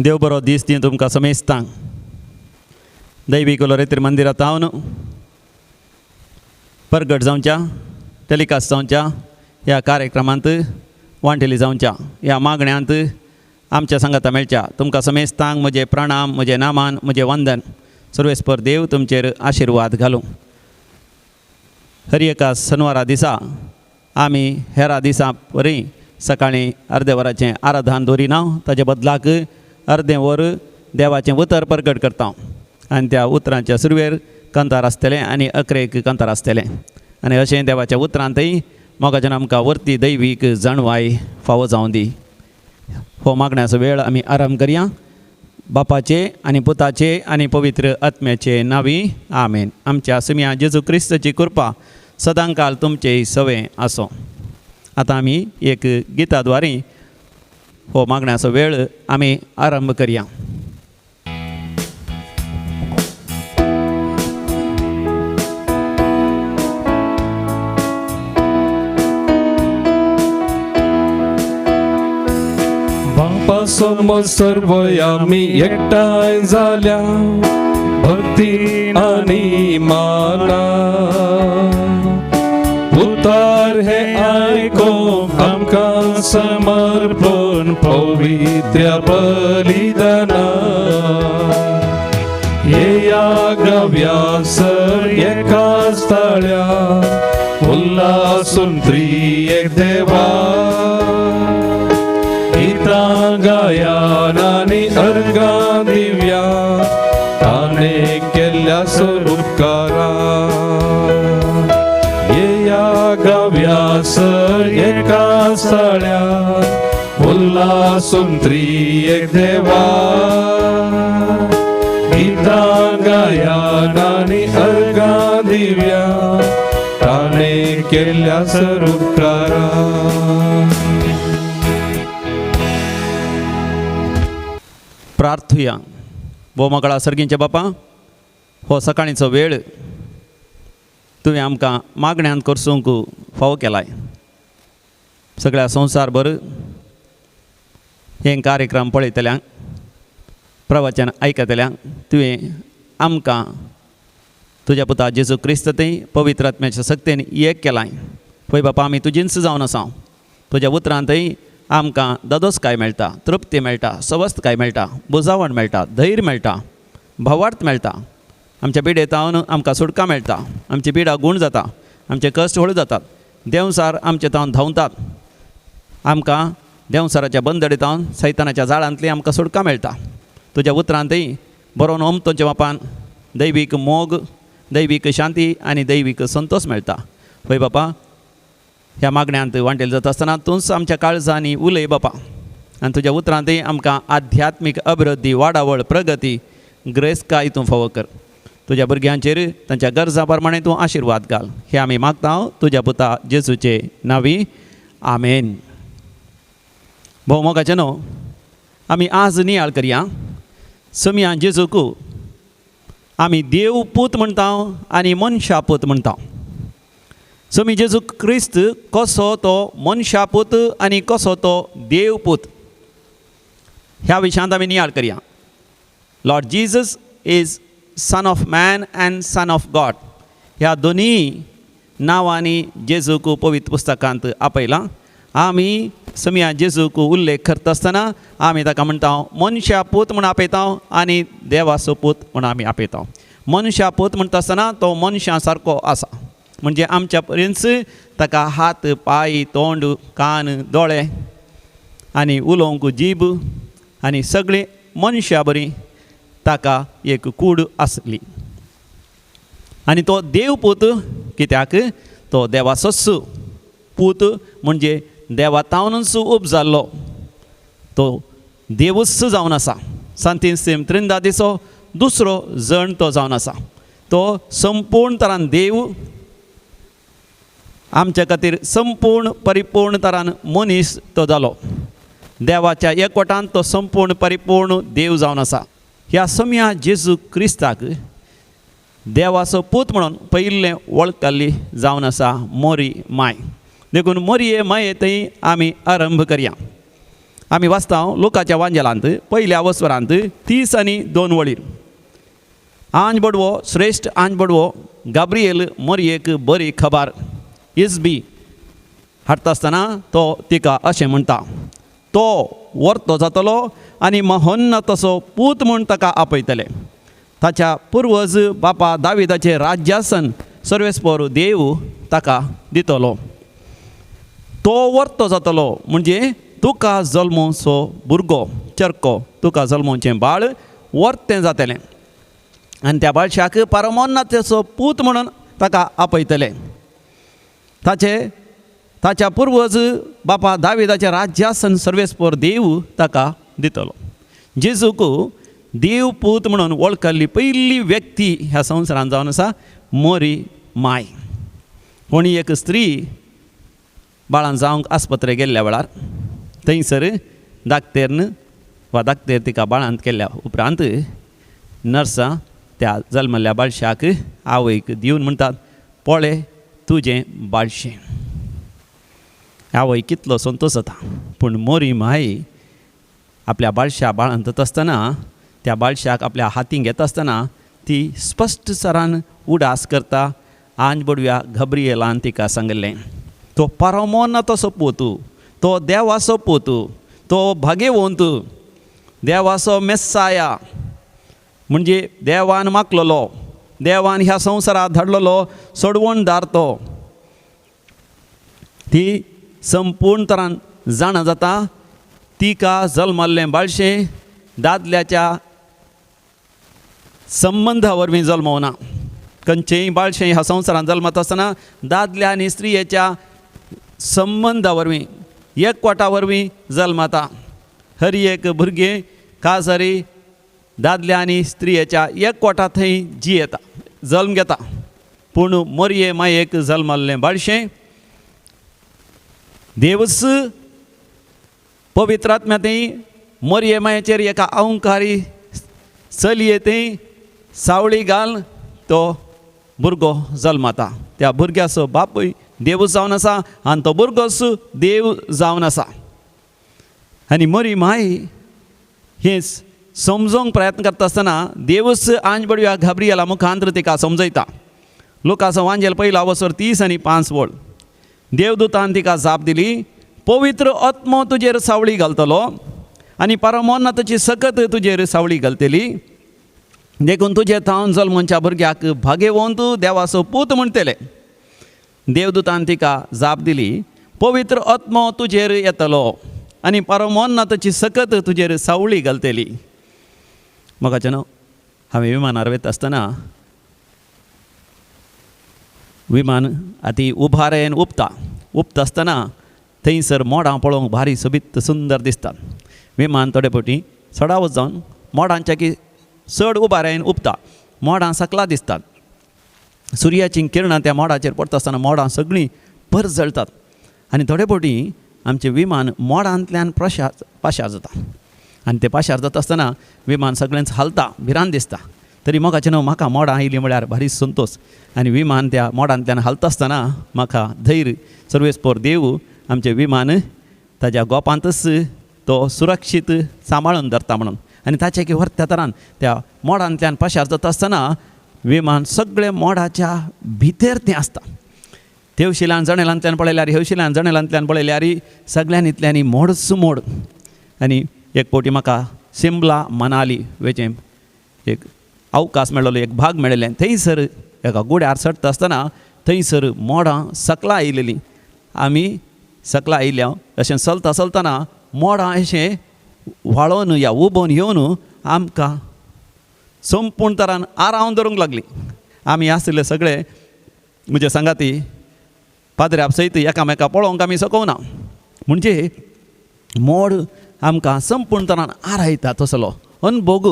देव बरो दीस दी तुमकां समेस्तांक दैवी कोलोरेतीर मंदिरांत हांव प्रगट जावच्या टेलिकास्ट जावच्या ह्या कार्यक्रमांत वांटेली जावच्या ह्या मागण्यांत आमच्या संगाता मेळच्या तुमकां समेस्तांक म्हजे प्रणाम म्हजे नामान म्हजे वंदन सर्वेस्पर देव तुमचेर आशिर्वाद घालूं। हर एका शनिवारा दिसा आमी हेरा दिसां परी सकाळीं अर्दे वराचें आराधन दवरिना ताचे बदलाक अर्दें वर देवाचें उतर प्रकट करता आनी त्या उतरांच्या सुरवेर कंतार आसतलें आनी अकरेक कंतार आसतलें आनी अशें देवाच्या उतरांतय मोगाच्यान आमकां वर्ती दैवीक जाणवाय फावो जावं दी। हो मागण्याचो वेळ आमी आरंभ करया बापाचे आनी पुताचे आनी पवित्र आत्म्याचे नांवी आमेन। आमच्या सुम्या जेजू क्रिस्ताची कृपा सदांकाल तुमचे सवे आसो। आतां आमी एक गिता द्वारे हो मागण्याचो वेळ आमी आरंभ करया। बापा समोर सर्व आमी एकठांय जाल्या भक्ती आनी माना उतार हे आयकोंक आमकां समर्पण पवित्र बलिदाना येया गव्यासर एकाच ताळ्या उल्हासून त्रिएक देवा गीतां गायान आनी अर्गां दिव्या ताणे केल्ल्या उपकारा येया गव्यासर एका स्थळ्या उल्हासून त्रिएक देवा गीतां गायान आनी अर्गां दिव्या ताणे केल्ल्या उपकारा। प्रार्थुया। वो मोकळा सर्गींचे बापा हो सकाळीचो वेळ तुवें आमकां मागण्यांत करसूंक फावो केलाय। सगळ्या संवसारभर हे कार्यक्रम पळयतल्यांक प्रवचन आयकतल्यांक तुवें आमकां तुज्या पुता जेजू क्रिस्ततें पवित्र आत्म्याच्या शक्तीन एक केलाय। पळय बापा आमी तुजींच जावन आसा। तुज्या उतरांतय आमकां ददोसकाय मेळटा, तृप्ती मेळटा, स्वस्थकाय मेळटा, बुजावण मेळटा, धैर्य मेळटा, भावार्थ मेळटा। आमच्या पिडेतावन आमकां सुटका मेळटा, आमची पिडा गूण जाता, आमचे कश्ट हळू जातात, देंवसार आमचे तावन धांवतात, आमकां देंवसाराच्या बंदडीतावन सैतानाच्या जाळांतली आमकां सुटका मेळटा। तुज्या उतरांतय बरोवन ओमतोच्या बापान दैवीक मोग, दैवीक शांती आनी दैवीक संतोष मेळटा। पळय बापा ह्या मागण्यांत वांटेल जाता आसतना तूंच आमच्या काळजांनी उलय बापा आनी तुज्या उतरांतय आमकां आध्यात्मीक अभिवृद्धी वाडावळ प्रगती ग्रेस्का हितून फावो कर। तुज्या भुरग्यांचेर तांच्या गरजा प्रमाणे तूं आशिर्वाद घाल। हे आमी मागता तुज्या पुता जेजूचे नांवी आमेन। भोव मोगाचे न्हू आमी आज नियाळ करया सुम्या जेजूक आमी देव पूत म्हणटा आनी मनशा पूत म्हणटा। सुमी जेजू क्रिस्त कसो तो मनशा पूत आनी कसो तो देव पूत ह्या विशयांत आमी नियाळ करया। Lord Jesus is son of man and son of God ह्या दोनी नांवांनी जेजूक पवित्र पुस्तकांत आपयलां। आमी सुम्या जेजूक उल्लेख करता आसतना आमी ताका म्हणटा मनशा पूत म्हूण आपयता आनी देवाचो पूत म्हूण आमी आपयता। मनशा पूत म्हणटा आसतना तो मनशां सारको आसा म्हणजे आमच्या पर्यंत ताका हात पाय तोंड कान दोळे आनी उलोवंक जीब आनी सगळीं मनशां बरी ताका एक कूड आसली। आनी तो देव पूत कित्याक तो देवाचोच पूत म्हणजे देवातावनूच उब जाल्लो तो देवूच जावन आसा। सांतीम त्रिंदादीचो दुसरो जण तो जावन आसा। तो संपूर्ण तरान देव आमच्या खातीर संपूर्ण परिपूर्ण तरान मनीस तो जालो। देवाच्या एकवटान तो संपूर्ण परिपूर्ण देव जावन आसा। ह्या सुम्या जेजू क्रिस्ताक देवाचो पूत म्हणून पयिल्लें वळखली जावन आसा मोरी माय। देखून मोरये मायेंतय आमी आरंभ करया। आमी वाचता लोकाच्या वांजेलांत पयल्या वस्वरांत 30 आनी 2 वळीर. आंज बडवो श्रेश्ठ आंज बडवो गाब्रिएल मरयेक बरी खबर इजबी हाडटा आसतना तो तिका अशें म्हणटा, तो वर्तो जातलो आनी महोन्न तसो पूत म्हूण ताका आपयतले. ताच्या पुर्वज बापा दाविदाचें राज्यासन सर्वेस्पर देव ताका दितलो. तो वर्तो जातलो म्हणजे तुका जल्मोचो भुरगो चरको, तुका जल्मोचें बाळ वर्तें जातलें आनी त्या बाळशाक परमोन्नताचो पूत म्हणून ताका आपयतले. ताच्या पुर्वज बापा दाविदाच्या राज्यासन सर्वेस्पर देव ताका दितलो. जेजूक देव पूत म्हणून वळखल्ली पयली व्यक्ती ह्या संवसारांत जावन आसा मोरी माय. कोणी एक स्त्री बाळान जावंक आस्पत्रे गेल्ल्या वेळार थंयसर दाक्तेर तिका बाळांत केल्ल्या उपरांत नर्सां त्या जल्मल्ल्या बाळशाक आवयक दिवन म्हणटात, पळय तुजें बाळशें. आवय कितलो संतोश जाता. पूण मोरी माय आपल्या बाळशा बाळंतत आसतना त्या बाळशाक आपल्या हातीन घेता आसतना ती स्पश्ट स्वरान उडास करता. आंज बडव्या गब्रिएलान तिका सांगलें, तो परमोन्नताचो पोतू, तो देवाचो पोतू, तो भाग्यवंत, देवाचो मेस्साया म्हणजे देवान मागलेलो, देवान ह्या संवसारांत धाडलेलो सोडवणदार तो. ती संपूर्ण तरान जाणा जाता तिका जल्मल्लें बाळशें दादल्याच्या संबंधा वरवीं जल्मवना. खंयचेंय बाळशें ह्या संवसारांत जल्मता आसतना दादल्या आनी स्त्रियेच्या संबंधा वरवीं एकवटा वरवीं जल्मता. हर एक भुरगें काजारी दादल्या आनी स्त्रियेच्या एकवटा थंय जियेता, जल्म घेता. पूण मोरये मायेक जल्मल्लें बाळशें देवच पवित्र आत्म्यातय मोरये मायेचेर एका अहंकारी चलयेतय सावळी घाल तो भुरगो जल्मता. त्या भुरग्याचो बापूय देवूच जावन आसा आनी तो भुरगोच देव जावन आसा. आनी मोरी माय हें समजोवंक प्रयत्न करता आसतना देवच आंज बडव्या गाब्रिएला मुखांतर तिका समजयता. लुकाचो वांजेल पयला वसर 30 आनी 5 वळ. देवदूतान तिका जाप दिली, पवित्र आत्मो तुजेर सावळी घालतलो आनी परमोन्नताची सकत तुजेर सावळी घालतली. देखून तुजे थावन जल्मोच्या भुरग्याक भाग्यवंत देवाचो पूत म्हणटले. देवदूतान तिका जाप दिली, पवित्र आत्मो तुजेर येतलो आनी परमोन्नताची सकत तुजेर सावळी घालतली. म्हाका न्हू हांवें विमानार वयता आसतना विमान आती उबारेन उपता आसतना थंयसर मोडां पळोवंक भारी सोबीत सुंदर दिसतात. विमान थोडे फावटी चडावत जावन मोडांच्या की चड उबारेन उपता, मोडां सकला दिसतात. सुर्याची किरणां त्या मोडाचेर पडटा आसतना मोडां सगळीं भर जळटात. आनी थोडे फावटी आमचें विमान मोडांतल्यान पाशार जाता आनी तें पाशार जाता आसतना विमान सगळेंच हालता, भिरांत दिसता. तरी मोगाचें न्हू, म्हाका मोडां आयलीं म्हळ्यार भारी संतोश. आनी विमान त्या मोडांतल्यान हालता आसतना म्हाका धैर्य सर्वेस्पर देव आमचें विमान ताच्या गोपांतच तो सुरक्षीत सांबाळून धरता म्हणून. आनी ताचे की व्हरत्या तरान त्या मोडांतल्यान पाशार जाता आसतना विमान सगळे मोडाच्या भितर तें आसता. तेवशिल्यान जणेलांतल्यान पळयल्यार हेवशिल्यान जणेलांतल्यान पळयल्यार सगळ्यांनी मोडच मोड. आनी एक फावटी म्हाका शिमला मनाली वचें एक अवकाश मेळ्ळो, एक भाग मेळिल्लें. थंयसर एका गुड्यार चडटा आसतना थंयसर मोडां सकला आयिल्लीं. आमी सकला आयिल्ल्या अशें चलतना मोडां अशें व्हाळोन या उबोवन येवन आमकां संपूर्ण तरान आरावन धरूंक लागली. आमी आसले सगळे म्हजे सांगाती पाद्र्या सयत एकामेका पळोवंक आमी सकवना. म्हणजे मोड आमकां संपूर्ण तरान आरायता तसलो अनुभव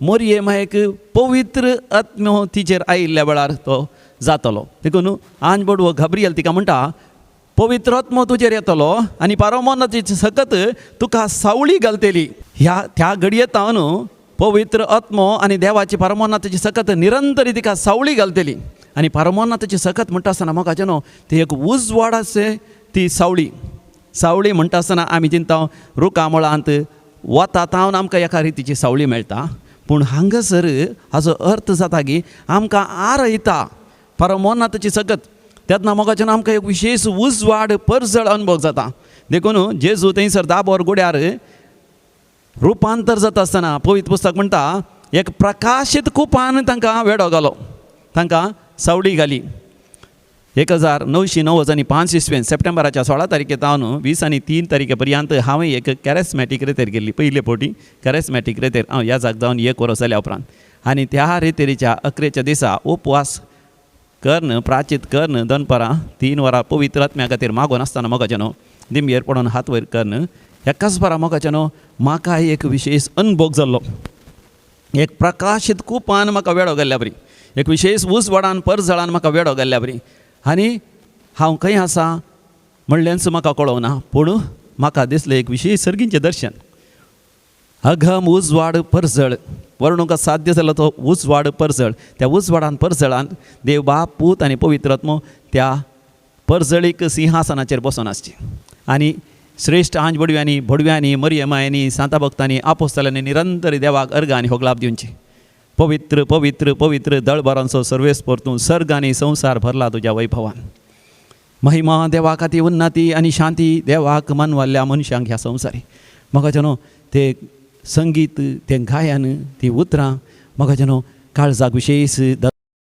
मोरये मायेक पवित्र आत्मो तिचेर आयिल्ल्या वेळार तो जातलो. देखून आंज बडवो गाब्रिएल तिका म्हणटा, पवित्र आत्मो तुजेर येतलो आनी परमोन्नताची सकत तुका सावळी घालतली. त्या घडये न्हू पवित्र आत्मो आनी देवाची परमोन्नताची सकत निरंतरी तिका सावळी घालतली. आनी परमोन्नताची सकत म्हणटा आसतना म्हाका न्हू ती एक उजवाडाचे ती सावळी सावळी म्हणटा आसतना आमी चिंता रुखा मुळांत वता तावन आमकां एका रितीची सावळी मेळटा, पूण हांगासर हाचो अर्थ जाता की आमकां आरयता परमोन्नताची सकत तेन्ना मोगाच्यान आमकां एक विशेश उजवाड परजळ अनुभव जाता. देखून जेजू थंयसर दाबोर गुड्यार रुपांतर जाता आसतना पवित्र पुस्तक म्हणटा एक प्रकाशीत कुपान तांकां वेडो घालो, तांकां सावळी घाली. 1995 इसवेन सप्टेंबराच्या 16 तारखेतावन 20 आनी 3 तारखे पर्यंत हांवें एक कॅरेस्मॅटीक रेतेर गेल्ली, पयले फावटी कॅरेस्मॅटीक रेतेर हांव ह्या जाग जावन 1 वर्स जाल्या उपरांत. आनी त्या रेतेरीच्या 11च्या दिसा उपवास करन, प्राचीत करन, दनपारां 3 वरां पवित्र आत्म्या खातीर मागोन आसतना मोगाचें न्हू दिमयेर पडोन हात वयर करन एकाच बारा मोगाचें न्हू म्हाका एक विशेश अनुभव जाल्लो. एक प्रकाशीत कुपान म्हाका वेडो घाल्ल्या बरी, एक विशेश उजवाडान परजळान म्हाका वेडो घाल्ल्या बरी. आनी हांव खंय आसा म्हणलेंच म्हाका कळोवना, पूण म्हाका दिसलें एक विशेश सर्गींचें दर्शन. अघम उजवाड परजळ वर्णूंक साध्य जालो तो उजवाड परजळ. त्या उजवाडान परजळान देव बाप, पूत आनी पवित्र आत्मो त्या परजळीक सिंहासनाचेर बसून आसची. आनी श्रेश्ठ आंजबडव्यांनी, भडव्यांनी, मरियमायांनी, सांता भक्तांनी, आपोस्तलांनी निरंतर देवाक अर्घ आनी होगलाप दिवची. पवित्र पवित्र पवित्र दळबरांचो सर्वेस परतून सर्ग आनी संवसार भरला तुज्या वैभवान. महिमा देवा खातीर उन्नती आनी शांती देवाक मानवाल्ल्या मनशांक ह्या संवसारी. म्हाका जेन्ना ते संगीत, तें गायन, ती उतरां म्हाका जेन्ना काळजाक विशेश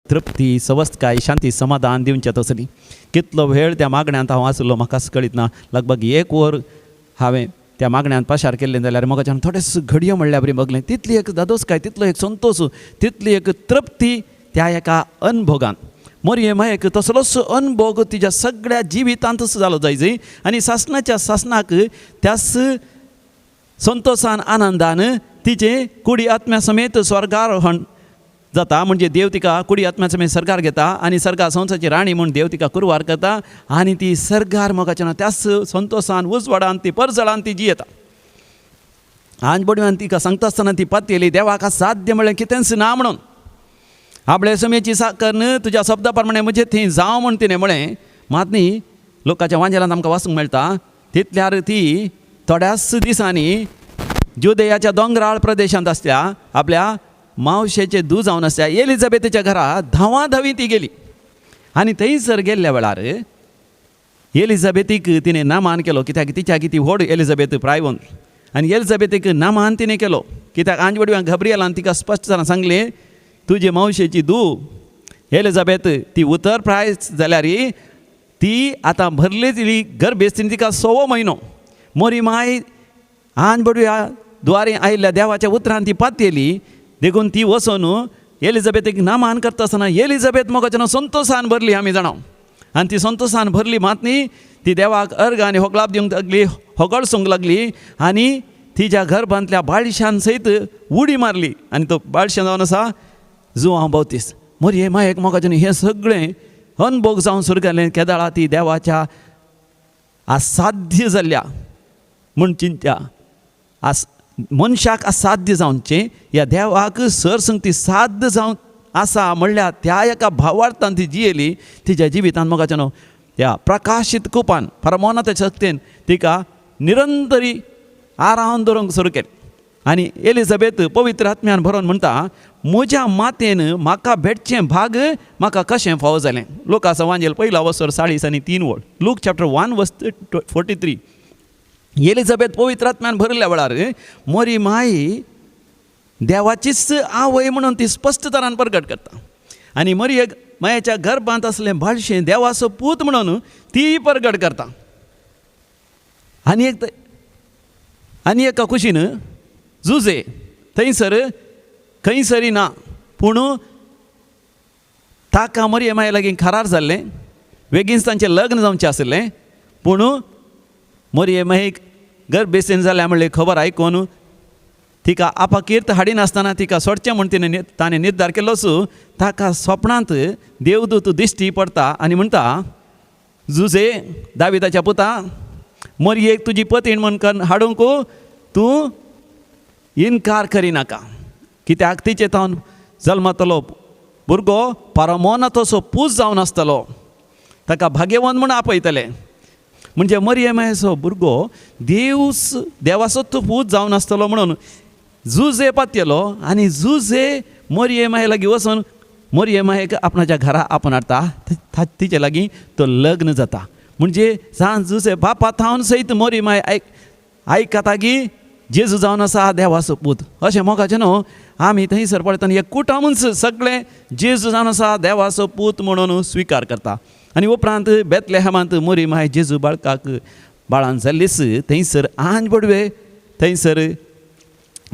तृप्ती, सवस्थकाय, शांती, समाधान दिवचें तसली. कितलो वेळ त्या मागण्यांत हांव आसलो म्हाकाच कळीत ना. लगभग 1 वर हांवें त्या मागण्यांत पाशार केल्लें जाल्यार म्हाका थोडेच घडयो म्हणल्या बरी बगलें. तितली एक दादोसकाय, तितलो एक संतोश, तितली एक तृप्ती त्या एका अनुभवान. मरियमायेक तसलोच अनुभव तिच्या सगळ्या जिवितांतच जालो जायजय. आनी सासणाच्या सासणाक त्याच संतोषान, आनंदान तिचे कुडी आत्म्या समेत स्वर्गारोहण जाता. म्हणजे देव तिका कुडी आत्म्या समेत सर्गार घेता आनी सर्गा संवसाची राणी म्हूण देव तिका कुरवार करता. आनी ती सर्गार मोगाच्या त्याच संतोषान, उजवाडान, ती परजळान ती जियेता. आंजबडव्यान तिका सांगता आसतना ती पातयेली देवाका साध्य म्हणलें कितेंच ना म्हणून. आपले समेची साकर तुज्या शब्दा प्रमाणे म्हणजे थंय जावं म्हण तिणें म्हळें. मात न्ही लोकांच्या वांजेलांत आमकां वाचूंक मेळटा तितल्यार ती थोड्याच दिसांनी जुदेयाच्या दोंगराळ प्रदेशांत आसल्या आपल्या मावशेचे धूव जावन आसल्या एलिझाबेथीच्या घरा धांवाधांवी ती गेली. आनी थंयसर गेल्ल्या वेळार एलिझाबेथीक तिणें नामान केलो, कित्याक तिच्या किती व्हड एलिझाबेथ प्रायवंत. आनी एलिझाबेथीक नामान तिणें केलो, कित्याक आंजबडव्यांक घबरियेलान तिका स्पश्टपणान सांगलें तुजे मावशेची धूव एलिझाबेथ ती उतर प्राय जाल्यार ती आतां भरली तिली गर्भेस्तीन तिका 6वो म्हयनो. मोरी माय आंजबडव्या द्वारे आयिल्ल्या देवाच्या उतरान ती पातयेली. देखून ती वचून एलिझाबेथीक नामान करता आसतना एलिझाबेथ मोगाच्या संतोषान भरली आमी जाणाव. आनी ती संतोषान भरली मात न्ही ती देवाक अर्घ आनी होगलाप दिवंक लागली, होगळ सोंग लागली. आनी तिच्या गर्भांतल्या बाळशान सयत उडी मारली. आनी तो बाळशें जावन आसा जुवांव बावतीस. मोरये मायेक मोगाच्यान हें सगळें अनुभव जावन सुरू केलें. केदाळा ती देवाच्या असाध्य जाल्ल्या म्हूण चिंत्या. मनशाक असाध्य जावचें ह्या देवाक सरसंगती साध्य जावन आसा म्हणल्यार त्या एका भावार्थान ती जियेली. तिच्या जिवितांत मोगाच्यान ह्या प्रकाशीत कुपान परमोन्नताच्या शक्तीन तिका निरंतरी आरावन दवरूंक सुरू केलें. आनी एलिझाबेथ पवित्र आत्म्यान भरोवन म्हणटा म्हज्या मातेन म्हाका भेटचें भाग म्हाका कशें फावो जालें. लोकांचो वांजेल 1 वसर 40 आनी 3 वळ. लूक चॅप्टर 1 वर्स 43. एलिझाबेथ पवित्र आत्म्यान भरिल्ल्या वेळार मोरी माय देवाचीच आवय म्हणून ती स्पश्ट तरान प्रगट करता. आनी मरिये मायेच्या गर्भांत असलें बाळशें देवाचो पूत म्हणून ती प्रगट करता. आनी एका खुशीन जुजे थंयसर खंयसरी ना, पूण ताका मरिये माये लागीं करार जाल्लें. बेगीनच तांचें लग्न जावचें आसलें. पूण मरिये मायेक गर्भेस्तीन जाल्या म्हणले खबर आयकून तिका आपाकीर्त हाडिनासतना तिका सोडचें म्हूण ताणें निर्धार केल्लोच. ताका स्वप्नांत देवदूत दिश्टी पडटा आनी म्हणटा जुजे दाविदाच्या पुता मरियेक तुजी पतीण म्हूण हाडूंक तूं इन्कार करिनाका. कित्याक तिचे तावन जल्मतलो भुरगो परमोन्नताचो पूज जावन आसतलो. ताका भाग्यवंत म्हूण आपयतले. म्हणजे मरियमाचो भुरगो देवाचो पूत जावन आसतलो म्हणून जुजे पातयलो आनी जुजे मरियमाये लागीं वचून मरियमायेक आपणाच्या घरा आपण हाडटा तिचे लागीं तो लग्न जाता. म्हणजे जावन जुजे बापा थावन सयत मरियमाय आयकता की जेजू जावन आसा देवाचो पूत. अशें मोगाचें न्हू, आमी थंयसर पळयतना एक कुटुंबच सगळें जेजू जावन आसा देवाचो पूत म्हणून स्विकार करता. आनी उपरांत बेतलेहेमांत मरियमाय जेजू बाळकाक बाळान जाल्लीस थंयसर आंज बडवे थंयसर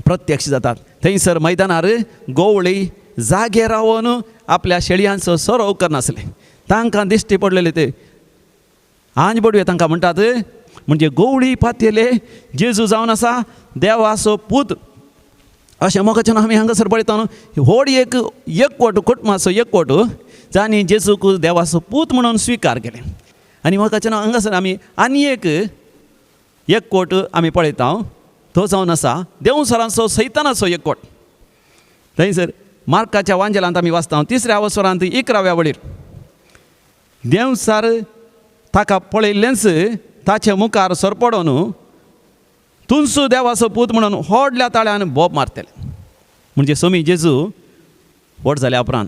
प्रत्यक्ष जातात. थंयसर मैदानार गोवळी जागे रावन आपल्या शेळयांचो सरोव करनासले. तांकां दिश्टी पडलेले ते आंज बडवे तांकां म्हणटात म्हणजे गोवळी पातयेले जेजू जावन आसा देवाचो पूत. अशें मोगाचें आमी हांगासर पळयता न्हू, व्हड एकवट कुटुंबाचो एकवट जांणी जेजूक देवाचो पूत म्हणून स्विकार केलें. आनी मोगाचें हांगासर आमी आनी एक एकवट आमी पळयता, तो जावन आसा देंवसरांचो सैतानाचो एकवट. थंयसर मार्काच्या वांजेलांत आमी वाचता 3ऱ्या अवसरांत 11व्या वळीर देंवसार ताका पळयल्लेंच ताचे मुखार सरपडोन तुनसू देवाचो पूत म्हणून व्हडल्या ताळ्यान बोब मारतले. म्हणजे सोमी जेजू व्हड जाल्या उपरांत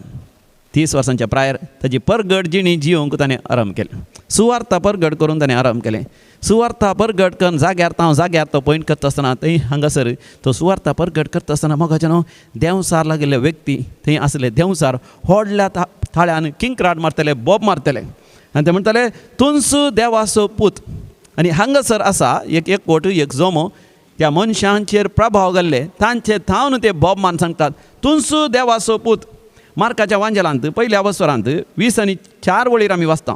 30 वर्सांच्या प्रायर ताची परगट जिणी जियोंक ताणें आरंभ केलें. सुवार्ता परगट करून ताणें आरंभ केलें. सुवार्ता परगट करून जाग्यार तो पॉयंट करता आसतना थंय हांगासर तो सुवार्ता परगट करता आसतना मोगाचें न्हू, देंवसार लागिल्ले व्यक्ती थंय आसले देंवसार व्हडल्या थाळ्यान किंकराट मारतले, बोब मारतले आनी ते म्हणटाले तुनसू देवाचो पूत. आनी हांगासर आसा एक एकवट एक जोमो त्या मनशांचेर प्रभाव घाल्ले तांचे थावन ते बोब मान सांगतात तुनसू देवाचो पूत. मार्काच्या वांजेलांत 1ल्या अवसरांत 20 आनी 4 वळीर आमी वाचता.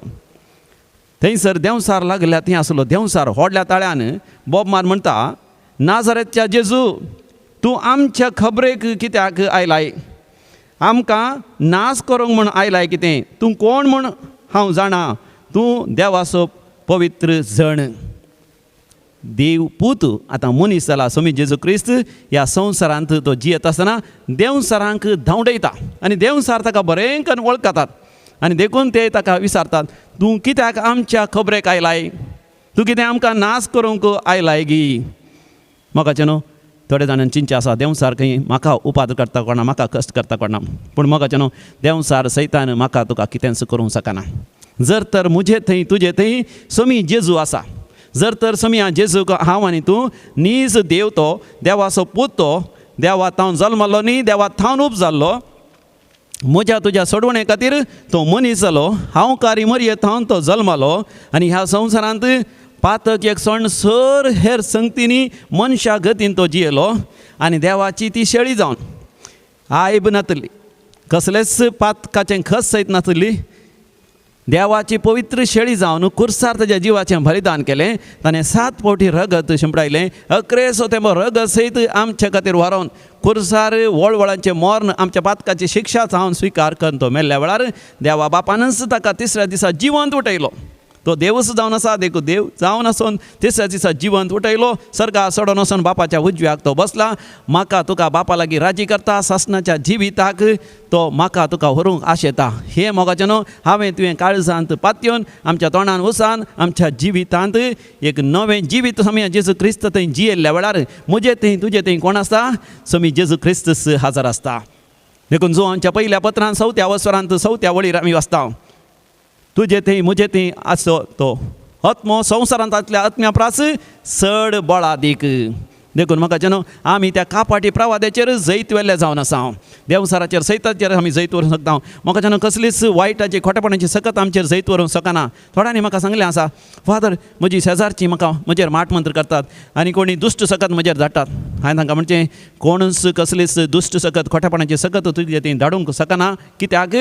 थंयसर देंवसार लागल्या थंय आसलो देंवसार व्हडल्या ताळ्यान बोब मार म्हणटा नाझारेतच्या जेजू तूं आमच्या खबरेक कित्याक आयलाय? आमकां नाश करूंक म्हूण आयलाय कितें? तूं कोण म्हूण हांव जाणा, तूं देवाचो पवित्र जण. देव पूत आतां मनीस जाला सोमी जेजू क्रिस्त ह्या संवसारांत तो जियेत आसतना देंवसारांक धांवडयता आनी देंवसार ताका बरें करून वळखतात आनी देखून ते ताका विचारतात तूं कित्याक आमच्या खबरेक आयलाय? तूं कितें आमकां नाश करूंक आयलाय गी? मोगाचें न्हू, थोडे जाणांनी चिंता आसा देंवसार खंय म्हाका उपाद करता कोणा, म्हाका कश्ट करता कोणा. पूण मोगाचें न्हू, देंवसार सैतान म्हाका तुका कितेंच करूंक शकना. जर तर मुझे थंय तुजे थंय सोमी जेजू आसा, जर तर सोमी जेजूक हांव आनी तूं नीज देव तो देवाचो पूत तो देवा थावन जल्मलो न्ही, देवा थावन उब जाल्लो, म्हज्या तुज्या सोडवणे खातीर तो मनीस जालो, हांव कारी मरये थावन तो जल्मलो आनी ह्या संवसारांत पातक एक सण सर हेर संगतींनी मनशा गतीन तो जियेलो आनी देवाची ती शेळी जावन आयब नातली, कसलेच पातकाचें खस सयत नातली, देवाची पवित्र शेळी जावन कुर्सार ताच्या जिवाचें बलिदान केलें. ताणें 7 फावटी रगत शिंपडायलें, 11 सोतेंबो रगत सयत आमचे खातीर व्हरोन कुर्सार वळवळांचें मरण आमच्या पातकाची शिक्षा जावन स्विकार करून तो मेल्ल्या वेळार देवा बापानच ताका 3ऱ्या दिसा जिवंत उठयलो. तो देवच जावन आसा, देखून देव जावन आसून 3ऱ्या दिसा जिवंत उठयलो, सर्गा सोडून वचून बापाच्या उजव्याक तो बसला. म्हाका तुका बापा लागीं राजी करता, सासणाच्या जिविताक तो म्हाका तुका व्हरूंक आशेता. हे मोगाचें न्हू, हांवें तुवें काळजांत पातयेवन आमच्या तोंडान वसान आमच्या जिवितांत एक नवें जिवीत सोमी जेजू क्रिस्त थंय जियेल्ल्या वेळार म्हजे थंय तुजे थंय कोण आसता? सोमी जेजू क्रिस्तस हाजर आसता. देखून जो आमच्या पयल्या पत्रांत 4थ्या अवसरांत 4थ्या वळीर आमी वाचता तुजे थंय म्हजे थंय आसो तो आत्मो संवसारांतल्या आत्म्या प्रास चड बळादीक. देखून म्हाका न्हू, आमी त्या कापाटी प्रवाद्याचेर जैत वेल्ले जावन आसा. देंवसाराचेर सैताचेर आमी जैत व्हरूंक शकता. म्हाका न्हू कसलीच वायटाची खोटेपणाची सकत आमचेर जैत व्हरूंक शकना. थोड्यांनी म्हाका सांगलें आसा फादर म्हजी शेजारची म्हाका म्हजेर माट मंत्र करतात आनी कोणी दुश्ट सकत म्हजेर धाडटात. हांवें तांकां म्हणचें कोणूच कसलीच दुश्ट सकत खोटेपणाची सकत तुजे थंय धाडूंक शकना, कित्याक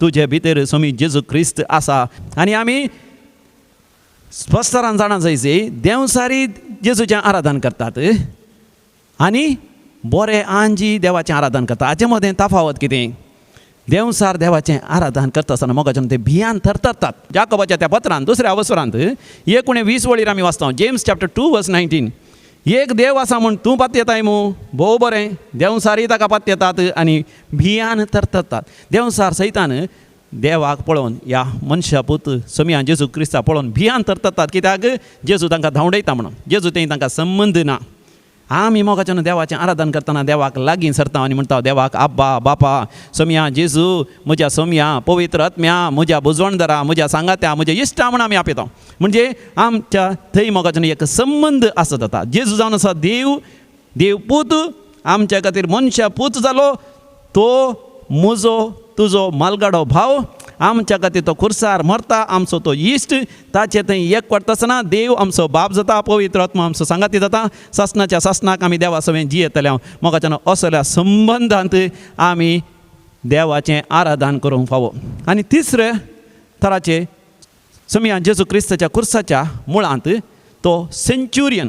तुजे भितर सोमी जेजू क्रिस्त आसा. आनी आमी स्पश्टरान जाणा जायचे देंवसारी जेजूचें आराधन करतात आनी बरें आंजी देवाचें आराधन करता. हाचे मदें तफावत कितें? देंवसार देवाचें आराधन करता आसतना मोगाचें ते भियान थरथरतात. जाकोबाच्या त्या पत्रांत 2ऱ्या अवसरांत 19 वळीर आमी वाचता जेम्स चॅप्टर 2:19 एक देव आसा म्हूण तूं पातयेताय मू भोव बरें. देंवसारी ताका पातयेतात आनी भियान थरथरतात. देंवसार सैतान देवाक पळोवन ह्या मनशा पूत समिया जेजू क्रिस्ता पळोवन भियान तरतात कित्याक जेजू तांकां धांवडयता म्हणून जेजू तें तांकां संबंद ना. आमी मोगाच्यान देवाचें आराधन करतना देवाक लागीं सरता आनी म्हणटा देवाक आब्बा बापा समिया जेजू म्हज्या समिया पवित्र आत्म्या म्हज्या बुजवणदारा म्हज्या सांगात्या म्हज्या इश्टा म्हण आमी आपयता. म्हणजे आमच्या थंय मोगाच्यान एक संबंद आसत जाता. जेजू जावन आसा देव पूत आमच्या खातीर मनशा पूत जालो. तो म्हजो तुजो मालगाडो भाव आमच्या खातीर तो खुर्सार मरता आमचो तो इश्ट. ताचे थंय एक पडटा आसतना देव आमचो बाप जाता पवित्र आत्मा आमचो सांगाती जाता. सासणाच्या सासणाक आमी देवा सवें जियेतल्या मोगाच्यान असल्या संबंदांत आमी देवाचें आराधन करूंक फावो. आनी तिसरे तराचे समिया जेजू क्रिस्ताच्या खुर्साच्या मुळांत तो सेंच्युरियन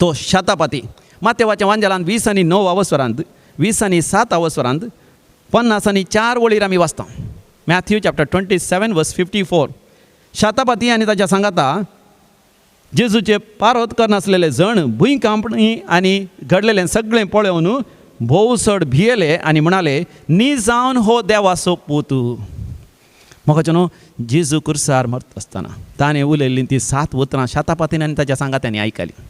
तो शतापती मातेवाच्या वांजेलांत 20:9 वस्वरांत 20:7 वस्वरांत 50:4 वळीर आमी वाचता. मॅथ्यू चॅप्टर 27 वर्स 54. शतापती आनी ताच्या सांगाता जेजूचे पारोत करनासलेले जण भुंयकांपणी आनी घडलेलें सगळें पळोवन भोवसड भियेले आनी म्हणाले नी जावन हो देवाचो पूत. म्हाका न्हू जेजू कुर्सार मरता आसतना ताणें उलयल्लीं ती 7 उतरां शतापतीन आनी ताच्या सांगात्यांनी आयकलीं.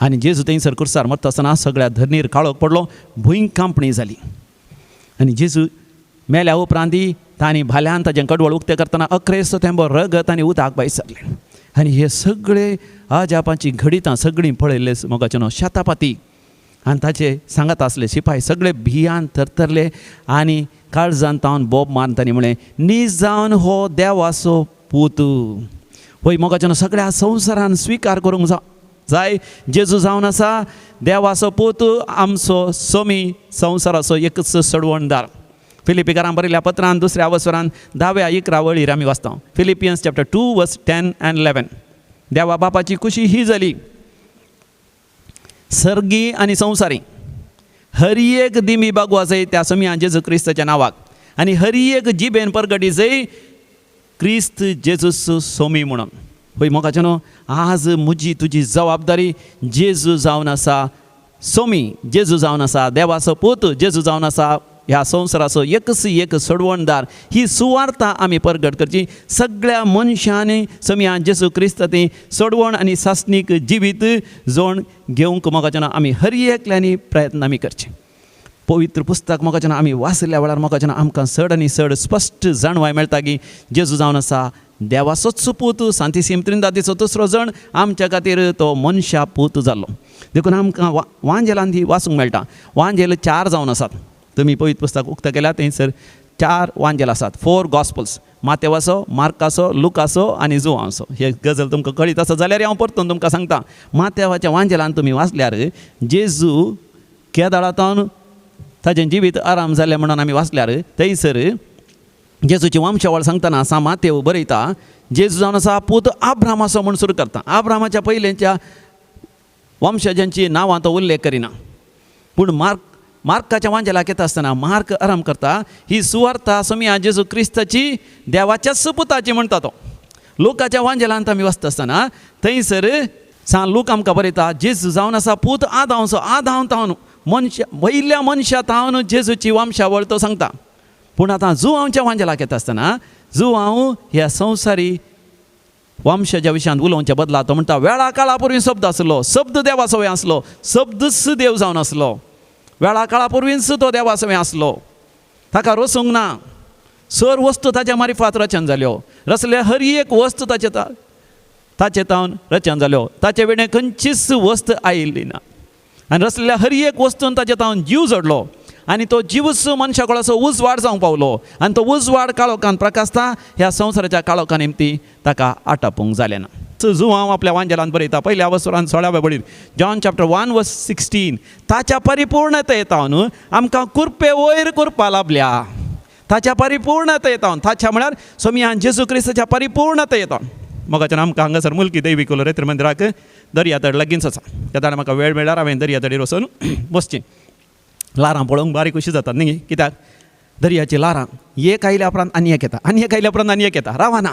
आनी जेजू थंयसर कुर्सार मरता आसतना सगळ्या धरणीर काळोख पडलो भुंयकांपणी जाली. आनी जेजू मेल्या उपरांत तांणी भाल्यान ताजें कडवळ उक्तें करतना अकरेसो थेंबो रगत आनी उदक भायर सरलें. आनी हे सगळे अजापाची घडितां सगळीं पळयले मोगाचे न्हू शतापती आनी ताचे सांगात आसले शिपाई सगळे भियान थरथरले आनी काळजान तावन बोब मारून तांणी म्हळें नी जावन हो देवाचो पूत. होय मोगाचे न्हू सगळ्या संवसारान स्विकार करूंक जाय जेजू जावन आसा देवाचो पूत आमचो सोमी संवसाराचो एकच सडवणदार. फिलिपिकारांक बरयल्या पत्रांत 2 वस्वरांत 10-11 वळीर आमी वाचता. फिलिपियन्स चॅप्टर 2 वर्स 10 and 11. देवा बापाची खुशी ही जाली सर्गी आनी संवसारी हर एक दिमी बागवा जाय त्या समिया जेजू क्रिस्ताच्या नांवाक आनी हर एक जिबेन परगटी जाय क्रिस्त जेजूस सोमी म्हणून. होय मोगाचे न्हू आज म्हजी तुजी जबाबदारी जेजू जावन आसा सोमी जेजू जावन आसा देवाचो पूत जेजू जावन आसा ह्या संवसाराचो एकच एक सडवणदार. ही सुवार्ता आमी परगट करची. सगळ्या मनशांनी समिया जेजू क्रिस्त ती सडवण आनी सासणीक जिवीत जोड घेवंक मोगाच्यान आमी हर एकल्यांनी प्रयत्न आमी करचे. पवित्र पुस्तक मोगाच्यान आमी वाचल्या वेळार मोगाच्यान आमकां चड आनी चड स्पश्ट जाणवाय मेळटा की जेजू जावन आसा देवाचोच पूत सांतिसीम त्रिंदादीचो दुसरो जण आमच्या खातीर तो मनशा पूत जाल्लो. देखून आमकां वांजेलांत ही वाचूंक मेळटा. वांजेल 4 जावन आसात. तुमी पवित्र पुस्तक उक्तें केल्या थंयसर 4 वांजेल आसात. 4 गॉस्पल्स मातेवाचो मार्काचो लुकाचो आनी जुवांचो. हे गजल तुमकां कळीत आसा जाल्यार हांव परतून तुमकां सांगता. मातेवाच्या वांजेलांत तुमी वाचल्यार जेजू केदारांतावन ताजें जिवीत आराम जालें म्हणून आमी वाचल्यार थंयसर जेजूची वंशावळ सांगतना सा मातेव बरयता जेजू जावन आसा पूत आब्रामाचो म्हूण सुरू करता. आब्रामाच्या पयलेंच्या वंशजांची नांवां तो उल्लेख करिना. पूण मार्काच्या वांजेलाक येता आसतना मार्क आराम करता ही सुवार्ता समिया जेजू क्रिस्ताची देवाच्याच पुताची म्हणटा तो. लुकाच्या वांजेलांत आमी वाचता आसतना थंयसर सा लूक आमकां बरयता जेजू जावन आसा पूत आदांवचो आदांव तावन मनशा वयल्या मनशा तावन जेजूची वंशावळ तो सांगता. पूण आतां जुवांच्या वांजेलाक येता आसतना जुवांव ह्या संवसारी वंशाच्या विशयांत उलोवच्या बदला तो म्हणटा वेळा काळा पुर्वी शब्द आसलो शब्द देवा सवय आसलो शब्दच देव जावन आसलो. वेळा काळा पुर्वीच तो देवा सवय आसलो ताका रसूंक ना. सर वस्तू ताच्या मारिफात रचन जाल्यो रचले हर एक वस्त ताचे तावन रचन जाल्यो. ताचे वेळेन खंयचीच वस्त आयिल्ली ना आनी रचलेल्या हर एक वस्तून ताचे तावन जीव जोडलो आनी तो जीवच मनशा कळाचो उजवाड जावंक पावलो आनी तो उजवाड काळोखान प्रकाशता ह्या संवसाराच्या काळोखा निमती ताका आटापूंक जालें ना. जुवांव आपल्या वांजेलांत बरयता 1 वस्वरांत 16 वळीर जॉन चॅप्टर 1 वर्स 16 ताच्या परिपूर्णतेतावन आमकां कुरपे वयर कुरपा लाभल्या. ताच्या परिपूर्णतेतावन ताच्या म्हळ्यार समिया जेजू क्रिस्ताच्या परिपूर्णतेतावन मोगाच्यान आमकां हांगासर मुल्की दैवी कुलरेत्र मंदिराक दर्यादड लागींच आसा. त्या दारां म्हाका वेळ मेळ्ळ्यार हांवें दर्यादडीर वचून बसचें. लारां पळोवंक बारीक कशी जातात न्ही कित्याक दर्याची लारां एक आयल्या उपरांत आनी एक येता आनी एक आयल्या उपरांत आनी एक येता रावना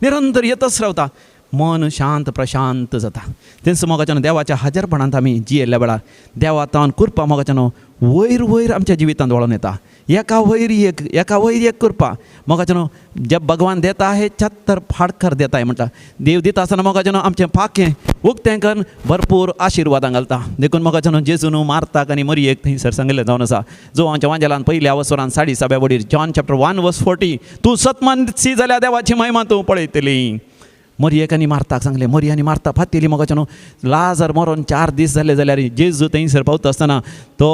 निरंतर येतच रावता. मन शांत प्रशांत जाता. तेंच मोगाच्यान देवाच्या हजरपणांत आमी जियेल्ल्या वेळार देवा तावन कुरपा मोगाच्यान वयर वयर आमच्या जिवितांत वळोन येता. एका वैर एक करपा मोगाचे न्हू जे भगवान देता आहे 76 फाडकर देताय म्हणटा देव दिता आसतना मोगाचे न्हू आमचें पाखें उक्तें करून भरपूर आशिर्वादां घालता देखून मोगाचे न्हू जेजू न्हू मार्ताक आनी मरियेक थंयसर सांगिल्लें जावन आसा जो आमच्या वांजेलान पयल्या वसोरान 7:30 वडीर जॉन चॅप्टर 1:40 तूं सतमनसी जाल्यार देवाची महिमा तूं पळयतली मरियेक आनी मार्ताक सांगलें मरिया आनी मार्ता फात्तेली मोगाचे न्हू लाजर मरोन 4 दीस जाले जाल्यार जेजू थंयसर पावता आसतना तो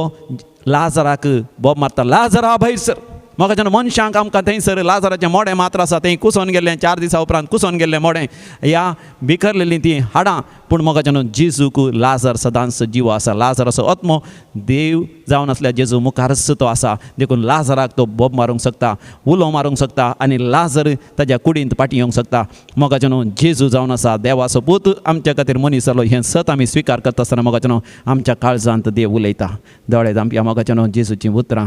लाजराक बोब मारता लाजरा भायर सर मोगाचे न्हू मनशांक आमकां थंयसर लाजराचें मोडें मात्र आसा तें कुसोन गेल्लें 4 दिसां उपरांत कुसोन गेल्लें मोडें ह्या बिखरलेलीं तीं हाडां पूण मोगाचे न्हू जेजूक लाजर सदांच जिव आसा लाजर असो आत्मो देव जावन आसल्यार जेजू मुखारच तो आसा देखून लाजराक तो बोब मारूंक शकता उलो मारूंक शकता आनी लाजर ताज्या कुडींत पाटी येवंक शकता मोगाचे न्हू जेजू जावन आसा देवाचो पूत आमच्या खातीर मनीस जालो हें सत आमी स्विकार करता आसतना मोगाचे न्हू आमच्या काळजांत देव उलयता दोळे धांपया मोगाचे न्हू जेजूचीं उतरां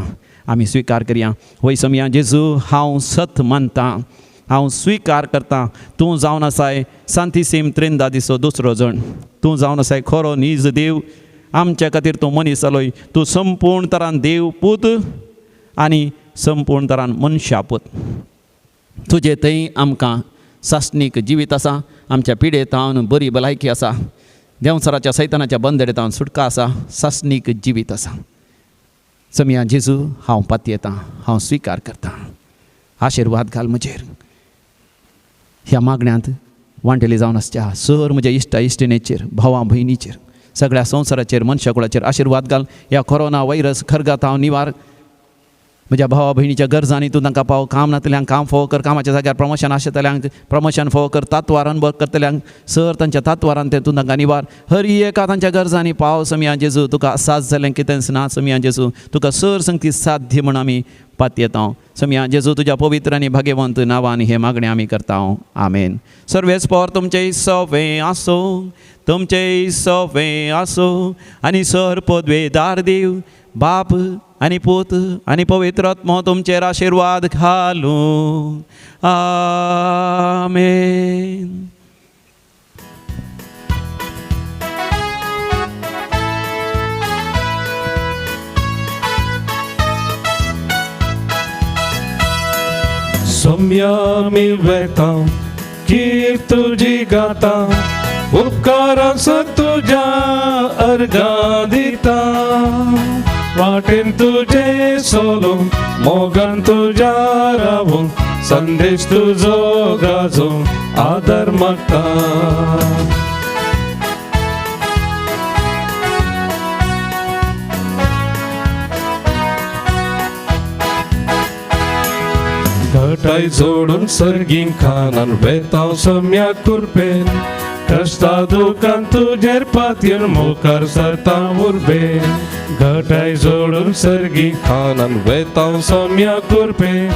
आमी स्विकार करया वय समया जेजू हांव सत मानतां हांव स्विकार करतां तूं जावन आसाय सांतीसीम त्रेंदा दिसो दुसरो जण तूं जावन आसाय खरो नीज देव आमच्या खातीर तूं मनीस जालोय तूं संपूर्ण तरान देव पूत आनी संपूर्ण तरान मनशा पूत तुजें थंय आमकां सासणीक जिवीत आसा आमच्या पिडेतावन बरी भलायकी आसा देंवसराच्या सैतानाच्या बंदडेतावन सुटका आसा सासणीक जिवीत आसा समया जेजू हांव पाती येतां हांव स्विकार करतां आशिर्वाद घाल म्हजेर ह्या मागण्यांत वांटेली जावन आसच्या सर म्हज्या इश्टा इश्टिणेचेर भावां भयणीचेर सगळ्या संवसाराचेर मनशा कुळाचेर आशिर्वाद घाल ह्या कोरोना व्हायरस खरगात हांव निवार म्हज्या भावा भयणीच्या गरजांनी तूं तांकां पाव काम नातल्यांक काम फोव कर कामाच्या जाग्यार प्रमोशन आसतल्यांक प्रमोशन फोव कर तातवार अनुभव करतल्यांक सर तांच्या तातवारान ते तूं तांकां निवार हर एका तांच्या गरजांनी पाव समया जेजू तुका साथ जालें कितेंच ना समया जेजू तुका सर संगती साध्य म्हण आमी पात येता समया जेजू तुज्या पवित्र आनी भाग्यवंत नांवान हे मागणे आमी करता आमेन सर्वेस्पर तुमचे सवे आसो तुमचे सवे आसो आनी सर पदवेदार देव बाप आनी पूत आनी पवित्र आत्मो तुमचेर आशिर्वाद घालूं आमेन सम्या मी वेता की तुझी गाता उपकारास तुझ्या अर्गा दिता वाटेन तुझे सोलो मोगन तुझ्या रावो संदेश तुझो गाजो आदर मागता घटाय जोडून सर्गीं खानान वेताव सम्या कुरपेन कष्टा दुकान तुजेर पातयेर मुखार सरता उरबेन घटाय जोडून सर्गीं खानान वेताव सम्या कुरपेन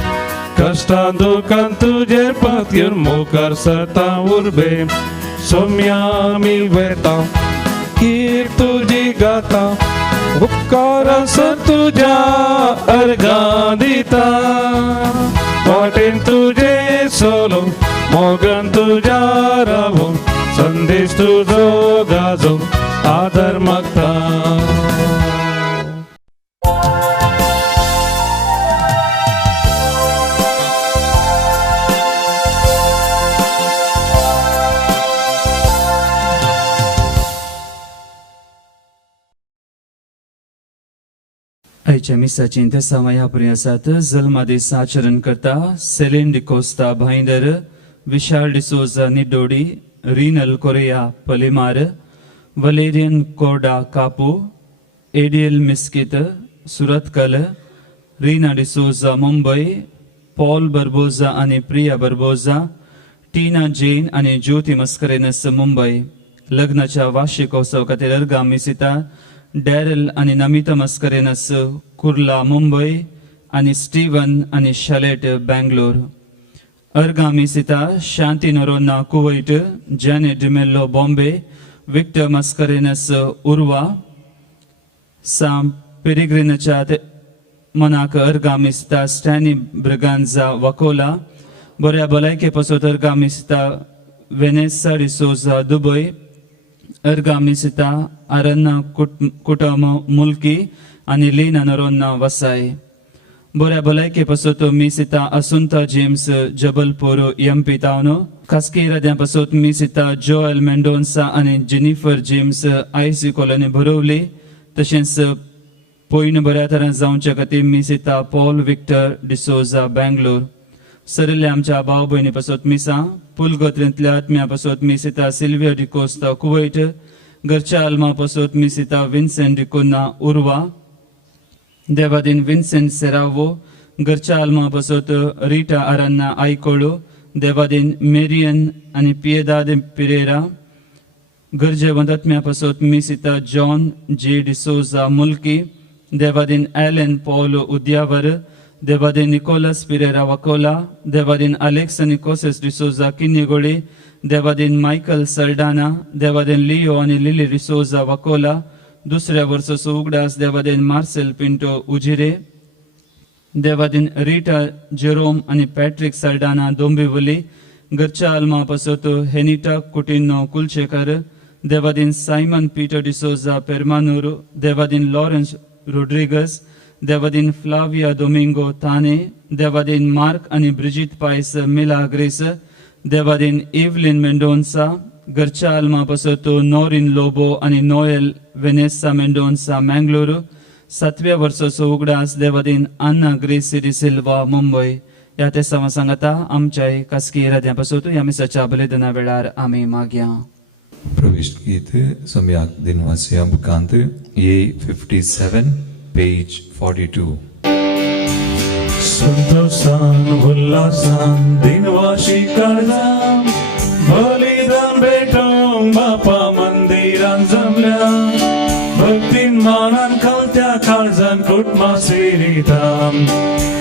कष्टा दुकान तुजेर पातयेर मुखार सरता उरबेन सम्या आमी वेताव कीर तुजी गाता उपकारास तुझ्या अर्गा दिता वाटेन तुझे सोलो मोगन तुझ्या रावो संदेश तुझो गाजो आदर मागता आयच्या मिसाचीं तेसावां ह्या पर्यंत आसात जल्मा दीस आचरण करता Celine D'Costa Bhayandar Vishal D'Souza Nidodi रीनल कोरेया पलिमार वलेरियन कोर्डा कापू एडियल मिस्कित Surathkal Reena D'Souza Mumbai Paul Barboza आनी प्रिया बर्बोजा टीना जैन आनी ज्योती मस्करेनस मुंबई लग्नाच्या वार्षिकोत्सव खातीर अर्गां मिसिता डॅरल आनी नमिता मस्करेनस कुर्ला मुंबई आनी स्टीवन आनी शालेट बेंगलोर अर्गां मिसिता Shanti Noronha Kuwait Janet D'Mello Bombay Victor Mascarenhas Urwa साम पेरिग्रिनच्या मनाक अर्गां मिसिता स्टॅनी ब्रिगांजा वकोला बऱ्या भलायके पासत अर्गां मिसिता वेनेसा डिसोजा दुबय अर्गां मिसिता आरन्ना कुटम मुल्की आनी Leena Noronha वसाय Borea bolaike pasot misita Asunta James Jabalpur Yampitano. Kaskira den pasot misita Joel Mendonça आणि Jennifer James IC कॉलनी भरवली. तसेच पोईन बऱ्या तऱ्हेन जावच्या खातीर मिसिता पॉल विक्टर डिसोजा बँगलोर. सरले आमच्या भाव भयणी पासत मिसा पुलगोत्रेंतल्या आत्म्या पासत मिसिता सिल्विया डिकोस्ता कुवैट. घरच्या आल्मा पासत मिसिता विन्सेंट डिकोना उर्वा. देवादीन विन्सेंट सेरावो. घरच्या आल्मा पासत रिटा आरान्ना आयकोळो. देवादीन मेरियन आणि पिएदाद पिरेरा. गरजे वंदात्म्या पासत मिसिता जॉन जे डिसोजा मुल्की. देवादीन एलेन पॉलो उद्यावर. देवादीन निकोलस पिरेरा वाकोला. देवादीन अलेक्स निकोसेस डिसोजा किन्निगोळी. देवादीन मायकल सल्डाना. देवादीन लिओ आणि लिली डिसोजा वाकोला. दुसऱ्या वर्साचो उगडास देवादीन मार्सेल पिंटो उजिरे. देवादीन रिटा जेरोम आणि पॅट्रिक सल्डाना डोंबिवली. घरच्या आल्मा पासत हेनिटा कुटिनो कुलशेखर. देवादीन सायमन पीटर डिसोजा पेरमानूर. देवादीन लॉरेन्स रोड्रिगस. देवादीन फ्लाविया डोमिंगो ताने. देवादीन मार्क आणि ब्रिजिट पायस मिलाग्रेस. देवादीन इव्हलिन मेंडोन्सा. घरच्या आल्मा पासत नॉरिन लोबो आणि नोएल वेनेसा मेंडोन्सा मँगलोर. 7व्या वर्साचो उगडास देवादीन आन्ना ग्रेसी डी सिल्वा मुंबई. या ते सांगता आमच्या कास्की हृदया पासत या मिसाच्या बलिदाना वेळार आम्ही मागया. प्रविष्ट गीत सम्यक दिनवासी अबकांत ये 57 पेज 42. संतोषान उल्हासान दिनवाशी काळजाम बलिदान भेटोंक बापा मंदिरान जमल्या. भक्तीन मानान कळत्या काळजान कुटमा सिरिताम.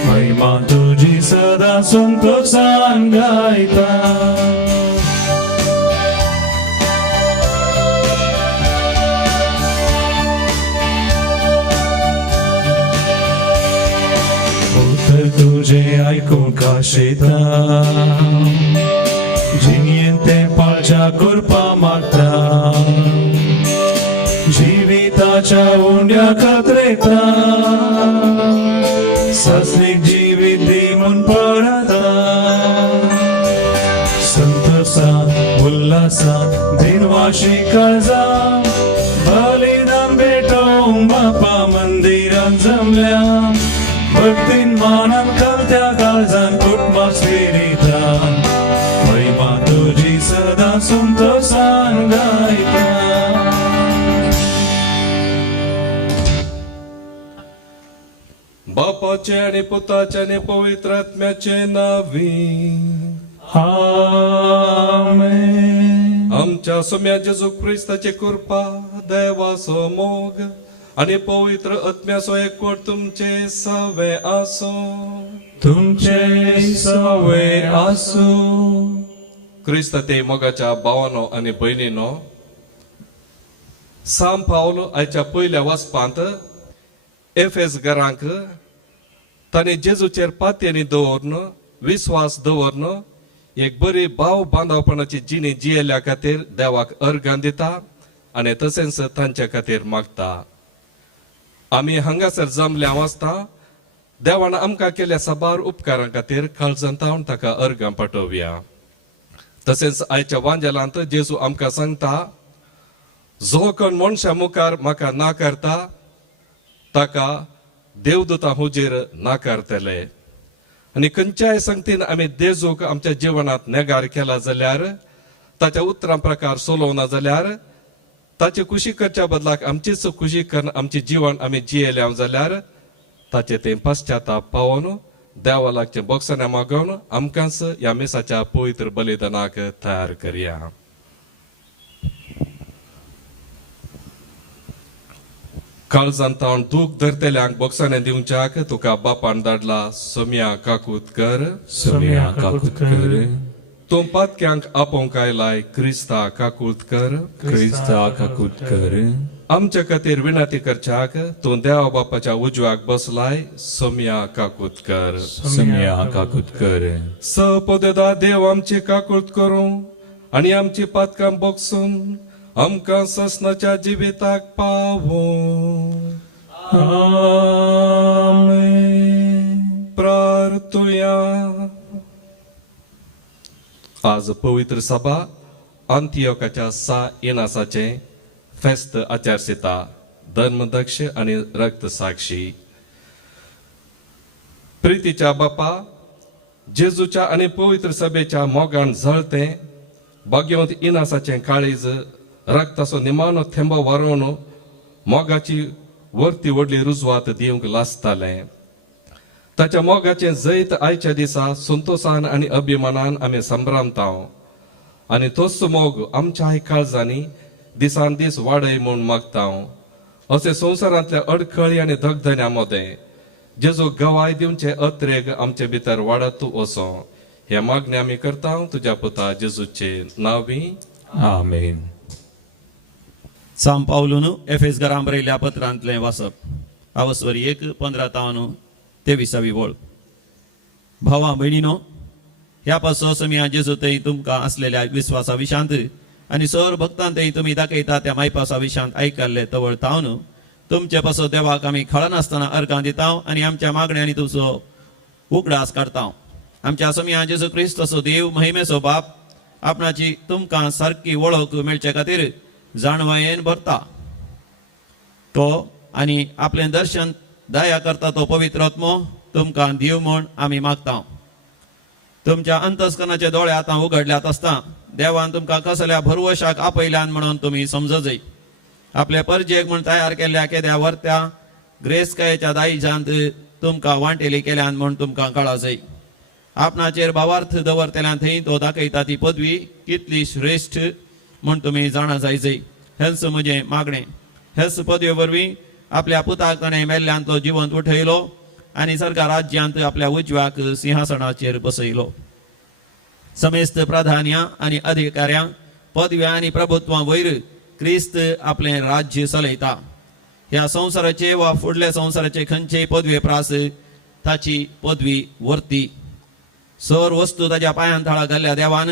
महिमा तुझी सदा संतोषान गायता. तुझे ऐकून काशीता जिनियंते पाळच्या कृपा मागता. जिविताच्या उंड्या खात्रेता सासनीक जिवीत दिमून पडता. संतोषान उल्हासान दिनवाशी काळजा बलिदान भेटोंक बापा मंदिरान जमल्या. भक्तीन मानान कळत्या काळजान कुटुंबा स्पिरितान. महिमा तुझी सदा संतोषान गायता. बापाचे आणि पुताचे आणि पवित्र आत्म्याचे नावी. आमेन. आमच्या सोम्या जेजू ख्रिस्ताची कृपा देवाचो मोग आणि पवित्र आत्म्याचो एकवट तुमचे सवे आसो. तुमचे सवे आसू. क्रिस्त ते मोगाच्या भावानो आणि भयणीनो, साम पावल आयच्या पयल्या वाचपांत एफेस घरांक तांणी जेजूचेर पातयेनी दवरन विश्वास दवरन एक बरी भाव बांधवपणाची जिणी जियेल्या खातीर देवाक अर्गां दिता आणि तशेंच तांचे खातीर मागता. आमी हांगासर जमल्या वाचता देवान आमकां केल्या साबार उपकारां खातीर काळजांतावन ताका अर्गां पाठोवया. तशेंच आयच्या वांजेलांत जेजू आमकां सांगता, जो कोण मनशा मुखार म्हाका नाकारता ताका देवदूतां हुजेर नाकारतले. आनी खंयच्याय संगतीन आमी जेजूक आमच्या जिवनांत नेगार केला जाल्यार, ताच्या उतरां प्रकार सोलोवना जाल्यार, ताची खुशी करच्या बदलाक आमचीच खुशी करून आमचे जीवन आमी जियेल्या जाल्यार ताचे ते पश्चाताप पावोन देवा लागचे बोगसण्या मागोवन आमकांच ह्या मिसाच्या पवित्र बलिदानाक तयार करया. काळजांतावन दूख धरतेल्यांक बोगसणे दिवच्याक तुका बापान धाडला सोम्या काकुतकर. सम्या काकुतकर. तूं पातक्यांक आपोवंक आयलाय क्रिस्ता काकुतकर. क्रिस्ता काकुतकर. आमच्या खातीर विनंती करच्याक तूं देवा बापाच्या उजव्याक बसलाय सोम्या काकुतकर. सम्या काकुतकर. सपोदेदा देव आमची काकुत करूं आणि आमची पातकां बोगसून आमकां ससनाच्या जिविताक पावो. आमेन. आज पवित्र सभा अंतियोकाच्या 6 इनासाचे फेस्त आचारसिता धर्मदक्ष आणि रक्त साक्षी. प्रितीच्या बापा जेजूच्या आणि पवित्र सभेच्या मोगान झळते भाग्यवंत इनासाचे काळीज रक्ताचो निमानो थेंब वारोवन मोगाची वर्ती व्हडली रुजवात दिवंक लासताले. ताच्या मोगाचे जैत आयच्या दिसा संतोषान आणि अभिमानान आमी संभ्रामताव आणि तोच मोग आमच्या काळजांनी दिसान दीस वाडय म्हूण मागताव. असे संवसारांतल्या अडखळी आणि धगधन्यामध्ये जेजू गवाय दिवचे अत्रेग आमचे भितर वाडत वचो हे मागणी आमी करता तुझ्या पुता जेजूचे नावी. आमेन. साम पावलून एफेस घरां बरयल्ल्या पत्रांतलें वाचप. आवस्वरी 1:15-23 वळ. भावा भयणीनो, ह्या पासो समिया जेजूतय तुमकां असलेल्या विस्वासा विशांत आणि सर भक्तांतय तुम्ही दाखयता त्या मायपासा विशांत आयकल्ले तवळ तावन तुमचे पासो देवाक आमी खळनासतना अर्गां दिताव आणि आमच्या मागण्यांनी तुजो उगडास काडताव. आमच्या समिया जेजू क्रिस्त असो देव महिमेचो बाप आपणाची तुमकां सारकी वळख मेळचे खातीर जाणवायेन भरता तो आणि आपले दर्शन दया करता तो पवित्र आत्मो तुमकां दिव म्हूण आमी मागता. तुमच्या अंतस्करणाचे दोळे आतां उगडल्यात आसता देवान तुमकां कसल्या भरवशाक आपयल्यान म्हणून तुम्ही समजजय. आपल्या परजेक म्हूण तयार केल्ल्या केद्या वर्त्या ग्रेस्कायेच्या दायजांत तुमकां वांटेली केल्यान म्हूण तुमकां कळाजय. आपणाचेर भावार्थ दवरतेल्यान थंय तो दाखयता ती पदवी कितली श्रेष्ठ म्हूण तुमी जाणा जायजय. हेच म्हजें मागणें. हेच पदवे वरवीं आपल्या पुताक ताणें मेल्ल्यान तो जिवंत उठयलो आणि सरकार राज्यांत आपल्या उजव्याक सिंहासनाचेर बसयलो. समेस्त प्राधान्या आणि अधिकाऱ्या पदव्या आणि प्रभुत्वा वयर क्रिस्त आपले राज्य चलयता. ह्या संवसाराचे वा फुडल्या संवसाराचे खंयचेय पदवे प्रास ताची पदवी वर्ती. सर वस्तू ताच्या पांयान थळा घाल्ल्या देवान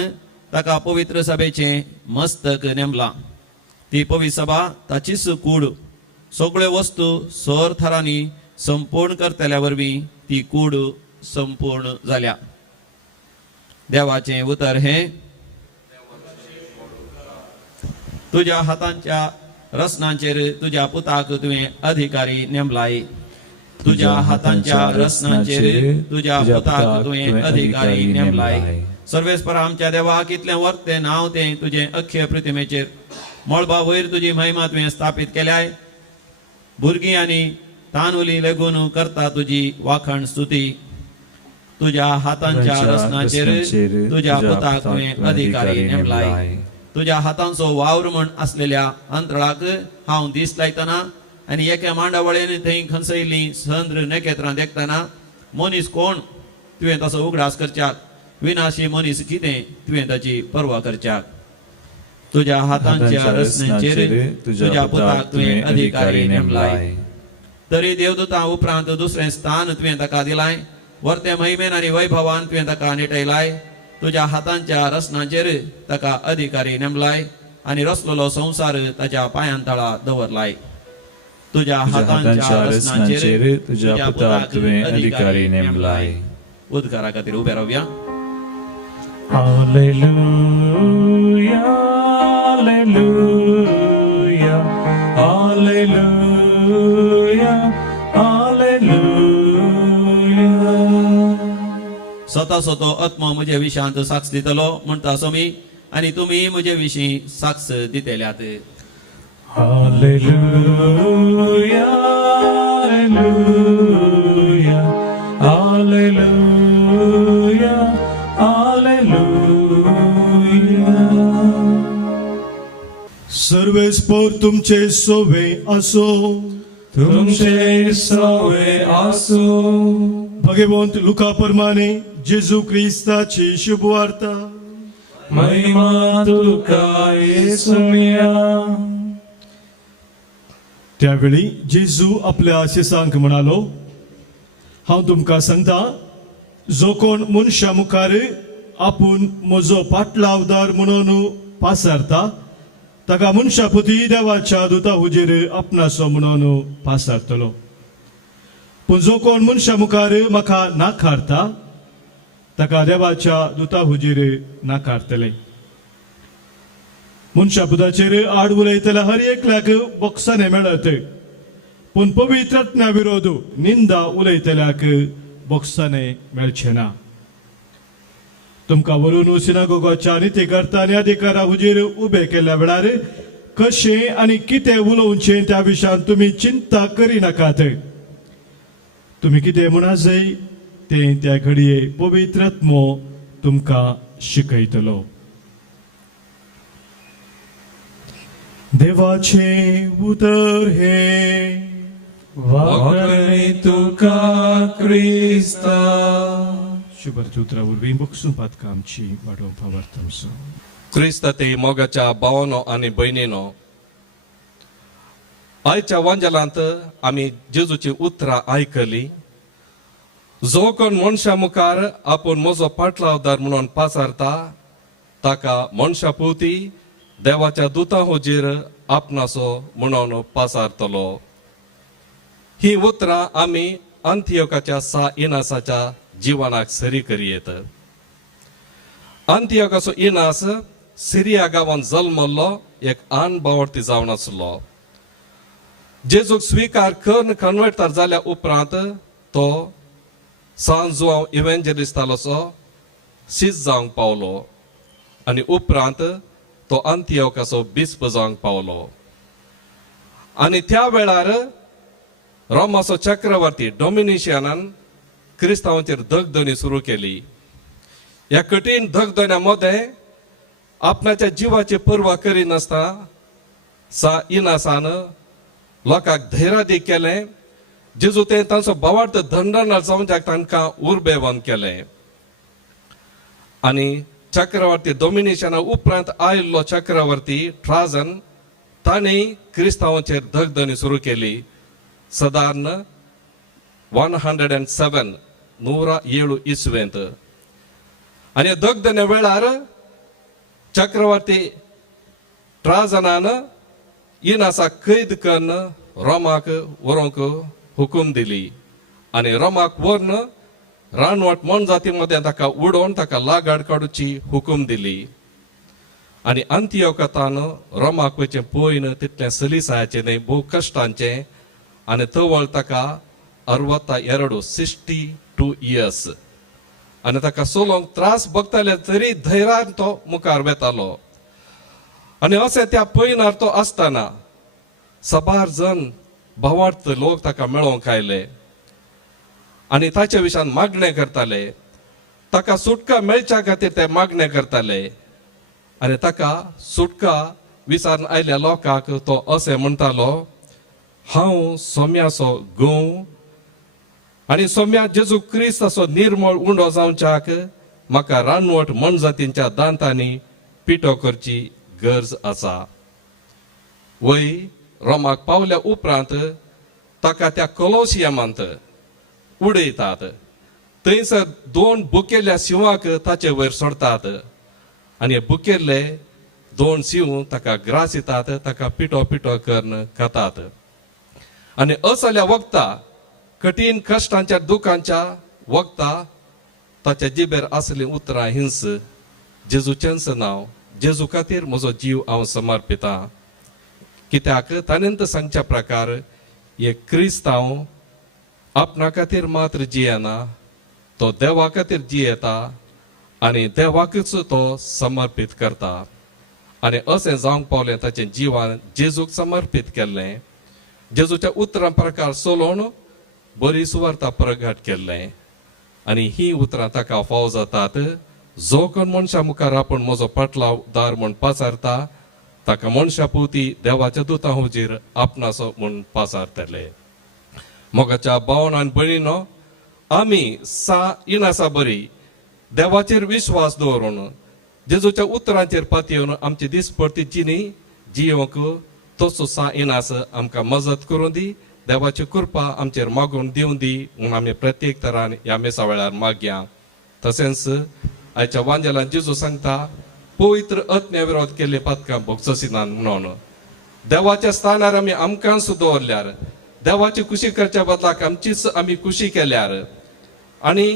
ताका पवित्र सभेचे मस्तक नेमला. ती पवित्र सभा ताचीच कूड. सगळ्यो वस्तू सर थरांनी संपूर्ण करतल्या वरवीं ती कूड संपूर्ण जाल्या. देवाचे उतर हे तुझ्या हातांच्या रसनांचेर तुझ्या पुताक तुवें अधिकारी नेमलाय. तुझ्या हातांच्या रसनांचेर तुझ्या पुताक तुवें अधिकारी नेमलाय. सर्वेस्परा आमच्या देवा कितलें वर्ते नाव तें तुझे अख्खे प्रतिमेचेर मळबा वयर तुजी महिमा तुवें स्थापीत केल्याय. भुरगीं आनी तानुली लेगून करता तुजी वाखण स्तुती. तुझ्या हातांच्या रसनाचेर तुझ्या पुताक तुवें अधिकारी नेमलाय. तुझ्या हातांचो वावर म्हण असलेल्या अंतराळाक हांव दीस लायतना आणि एका मांडावळेन थंय खंचयल्लीं संद्र नखेत्रां देखतना मनीस कोण तुवें ताचो उगडास करच्याक. विनाशी मनीस कितें तुवें ताची पर्वा करच्याक. तुझ्या हातांच्या रसनाचेर तुझ्या पुताक तुवें अधिकारी नेमलाय. तरी देवदूतां उपरांत दुसरें स्थान तुवें ताका दिलाय. वर्ते महिमेन आनी वैभवान तुवें ताका निटयलाय. तुझ्या हातांच्या रसनाचेर ताका अधिकारी नेमलाय आणि रचलेलो संवसार ताच्या पांयां तळा दवरलाय. तुझ्या हातांच्या रसनाचेर तुझ्या पुताक तुवें अधिकारी नेमलाय. उद्गारा खातीर उबे रावया. Hallelujah, hallelujah, hallelujah, hallelujah. स्वता स्वतो आत्मा म्हजे विशांत साक्ष दितलो म्हणटा सोमी आणि तुम्ही म्हजे विशीं साक्ष दितेल्यात. Hallelujah, hallelujah, hallelujah, hallelujah. सर्वेस्पर तुमचे सोवे असो. तुमचे सवे आसो. भगवंत लुका प्रमाणे जेजू ख्रिस्ताची शुभ वार्ता. महिमा तुका येसुया. त्यावेळी जेजू आपल्या शिसांक म्हणालो, हांव तुमकां सांगता, जो कोण मनशा मुखार आपूण म्हजो पाटलावदार म्हणून पासारता ताका मनशापती देवाच्या दुता हुजेर आपणाचो म्हणून पासारतलो. पूण जो कोण मनशा मुखार म्हाका नाकारता ताका देवाच्या दुता हुजीर नाकारतले मनशापुताचेर आड उलयतल्या हर एकल्याक बोक्साने मेळत पूण पवित्रात्म्या विरोध निंदा उलयतल्याक बोक्साने मेळचे ना तुमकां व्हरून सिनागोगाच्या नित्यकर्ता आनी अधिकारा हुजीर उबे केल्ल्या वेळार कशें आनी कितें उलोवचें त्या विशयान तुमी चिंता करिनाकात तुमी कितें म्हणा जाय तें त्या घडये पवित्रात्मो तुमकां शिकयतलो देवाचे उतर हे वाकणे तुका क्रिस्ता शुभरतुत्रा उर्वी बक्षून पातका आमची वाडोवपा वर्तमसो क्रिस्त ते मोगाच्या भावानो आनी भयणीनो आयच्या वांजलांत आमी जेजूची उतरां आयकली जो कोण मनशा मुखार आपूण म्हजो पाटलावदार म्हणून पासारता ताका मनशा पोवती देवाच्या दुतां हुजीर आपणाचो म्हणून पासारतलो ही उतरां आमी अंतियोकाच्या सा इनासाच्या जिवनाक सरी करियेत अंतियोकाचो इनास सिरिया गांवांत जल्मल्लो एक आन बावडती जावन आसलो जेजूक स्विकार करून कन्वर्टर जाल्या उपरांत तो सान जुआंव इवेंजलिस्तालोचो सीज जावंक पावलो आनी उपरांत तो अंतियोकाचो बिस्प जावंक पावलो आनी त्या वेळार रोमाचो चक्रवर्ती डॉमिनिशियनान क्रिस्तांवांचेर धगधणी सुरू केली ह्या कठीण धगधण्या मध्ये आपणाच्या जिवाची पर्वा करिनासता सा इनासान लोकांक धैर्य केलें जेजू ते तांचो भावार्थ दंडनार जावन जाक तांकां उर्बेवन केलें आनी चक्रवर्ती डॉमिनिशियना उपरांत आयिल्लो चक्रवर्ती ट्राजन तांणी क्रिस्तांवांचेर धगधणी सुरू केली सादारण 107 107 इसवेंत आनी धगधण्या वेळार चक्रवर्ती ट्राजनान इनासाक कैद करून रोमाक व्हरोंक हुकूम दिली आनी रोमाक व्हरून रानवट मोनजाती मध्ये ताका उडोवन ताका लागाड काडूची हुकूम दिली आनी अंतियोकातान रोमाक वयचे पयन तितलें सलिसायाचें न्हय भोव कश्टांचें आनी तवळ ताका 62 इयर्स आनी ताका सोलोंक त्रास भोगताले तरी धैर्यान तो मुखार वेतालो आनी अशें त्या पयनार तो आसतना सबार जण भावार्थ लोक ताका मेळोवंक आयले आनी ताचे विशयान मागणें करताले ताका सुटका मेळच्या खातीर ते मागणें करताले आनी ताका सुटका विचारून आयल्या लोकांक तो अशें म्हणटालो हांव सोम्याचो घोव आनी सोम्या जेजू क्रिस्ताचो निर्मळ उंडो जावच्याक म्हाका रानवट मनजातींच्या दांतांनी पिठो करची गरज आसा वय रोमाक पावल्या उपरांत ताका त्या कोलोसियमांत उडयतात थंयसर 2 बुकेल्ल्या शिवांक ताचे वयर सोडतात आनी बुकेल्ले 2 शिव ताका ग्रास येतात ताका पिठो पिठो करून खातात आनी असल्या वक्ता कठीण कश्टांच्या दुखांच्या वक्ता ताच्या जिबेर आसली उतरां हिंस जेजूचेंच नांव जेजू खातीर म्हजो जीव हांव समर्पितां कित्याक ताणें सांगच्या प्रकार हे क्रिस्तांव आपणा खातीर मात्र जियेना तो देवा खातीर जियेता आनी देवाकच तो समर्पीत करता आनी अशें जावंक पावलें ताचें जिवन जेजूक समर्पीत केल्लें जेजूच्या उतरां प्रकार सोलोवन बरी सुवार्ता प्रगट केल्लें आनी ही उतरां ताका फाव जातात जो कोण मनशा मुखार आपूण म्हजो पाटलावदार म्हूण पासारता ताका मनशा पोवती देवाच्या दुतां हुजीर आपणाचो म्हूण पासारतले मोगाच्या भावांनो आनी भयणीनो आमी सा इनासा बरी देवाचेर विश्वास दवरून जेजूच्या उतरांचेर पातयेवन आमची दिसपडटी जिणी जियोंक तसो सा इनास आमकां मजत करून दी देवाची कृपा आमचेर मागून दिवन दी म्हूण आमी प्रत्येक तरान ह्या मेसा वेळार मागया तशेंच आयच्या वांजेलान जेजू सांगता पवित्र अज्ञा विरोध केले पातकां भोगसोसिनान म्हणून देवाच्या स्थानार आमी आमकांच दवरल्यार देवाची खुशी करच्या बदलाक आमचीच आमी खुशी केल्यार आनी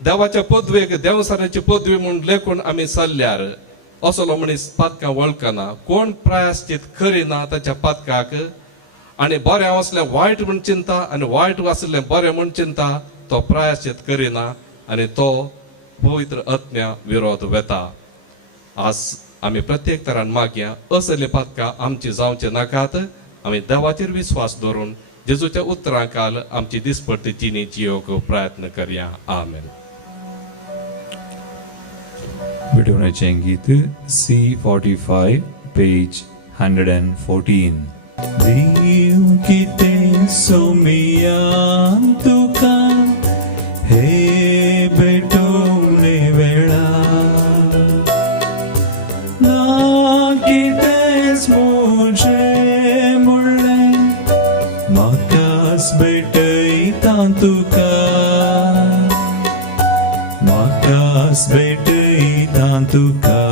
देवाच्या पदवेक देवसाऱ्याची पदवी म्हणून लेखून आमी चल्ल्यार असलो मनीस पातकां वळखना, कोण प्रायश्चित करिना ताच्या पातकाक, आनी बरें असलें वायट म्हूण चिंता आनी वायट आसलें बरें म्हूण चिंता, तो प्रायश्चित करिना आनी तो पवित्र आत्म्या विरोध वेता. आज आमी प्रत्येक तरान मागया असले पातकां आमची जावचे नाकात. आमी देवाचेर विस्वास दवरून जेजूच्या उतरांकाल आमची दिसपट्टी जिणी जियोवंक प्रयत्न करया. आमेन. विडवण्याचें गीत C45 पेज 114. देव कितें सोमियान तुका हे भेटोवणे वेळार, ना कितेंच मुजें म्हणलें म्हाकाच भेटयता तुका, म्हाकाच भेटयता तुका.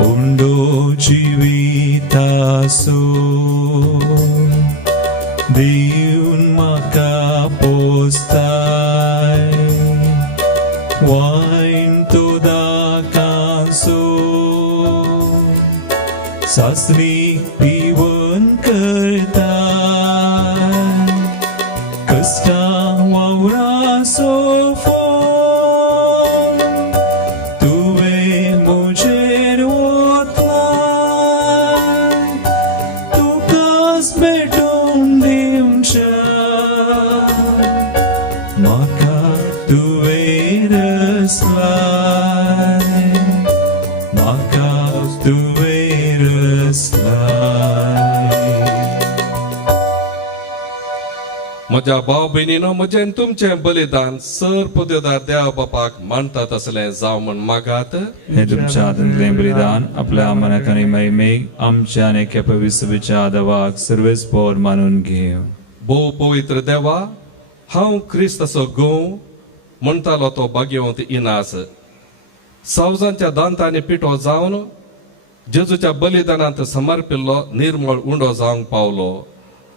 उंडो जिवितासो दिवन म्हाका पोसताय, वायन तो दाकांचो सासरीक पिवन करताय. कश्टां वावराचो म्हज्या भाव भयणीनो, म्हजें तुमचें बलिदान सर पदवेदार देवा बापाक मानतात असलें जावं म्हण मागात. हे तुमच्या हातांतलें बलिदान आपल्या मनाक आनी महिमेक आमच्या आनी केपेविसविच्या देवाक सर्वेस्पोर मानून घेव. भोव पवित्र देवा, हांव क्रिस्ताचो घोव म्हणटालो तो भाग्यवंत इनास सावजांच्या दांतांनी पिठो जावन जेजूच्या बलिदानांत समर्पिल्लो निर्मळ उंडो जावंक पावलो.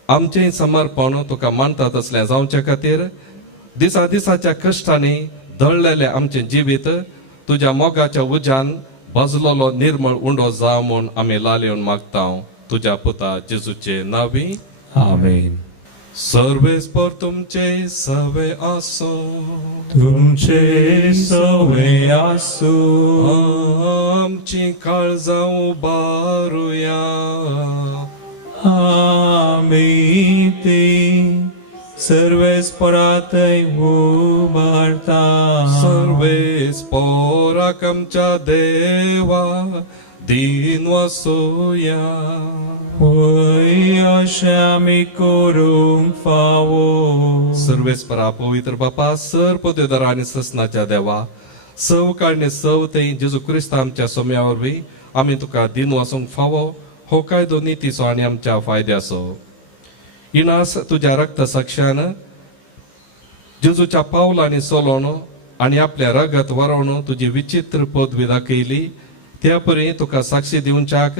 आमचें समर्पण तुका मानतात असलें जावचे खातीर दिसा दिसाच्या कश्टांनी दळलेलें आमचें जिवीत तुज्या मोगाच्या उज्यान भजलोलो निर्मळ उंडो जाव म्हूण आमी लालयेवन मागता तुज्या पुता जेजूचे नांवी. आमेन. सर्वेस्पर तुमचे सवे आसो, तुमचे सवे आसो, आमची काळजां उबारुया. आमी ती सर्वेस्परातय उबारता. सर्वेस्पराक आमच्या देवा दिन वसोया. होय अशें आमी करूंक फावो. सर्वेस्परा पवित्र बापा, सर पदवेदार आनी ससनाच्या देवा, सव काळनी सव ते जेजू क्रिस्त आमच्या सोम्या वरवीं आमी तुका दिन वसूंक फावो. हो कायदो नितीचो आनी आमच्या फायद्याचो. इनास तुज्या रक्त साक्षान जेजूच्या पावलांनी चलोवन आनी आपल्या रगत व्हरोवन तुजी विचित्र पदवी दाखयली. त्या परी तुका साक्षी दिवच्याक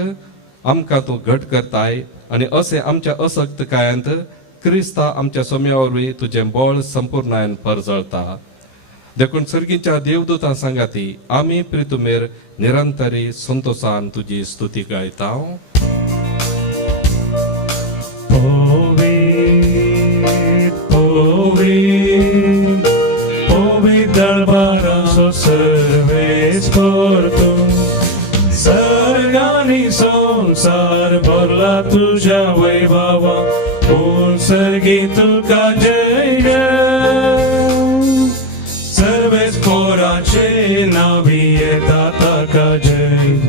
आमकां तूं घट करताय आनी अशें आमच्या असक्तकायांत क्रिस्ता आमच्या सोम्या वरवीं तुजें बळ संपूर्णायन परजळता. देखून सर्गीच्या देवदूतां सांगाती आमी प्रितुमेर निरंतरी संतोषान तुजी स्तुती गायता. दरबाराचो सर्वेस्पर तूं, सर्गांनी संसार भरला तुज्या वैभवा. पूर्ण सर्गी तुका जय जय, सर्वेस्पराचे नावी येता ताका जय.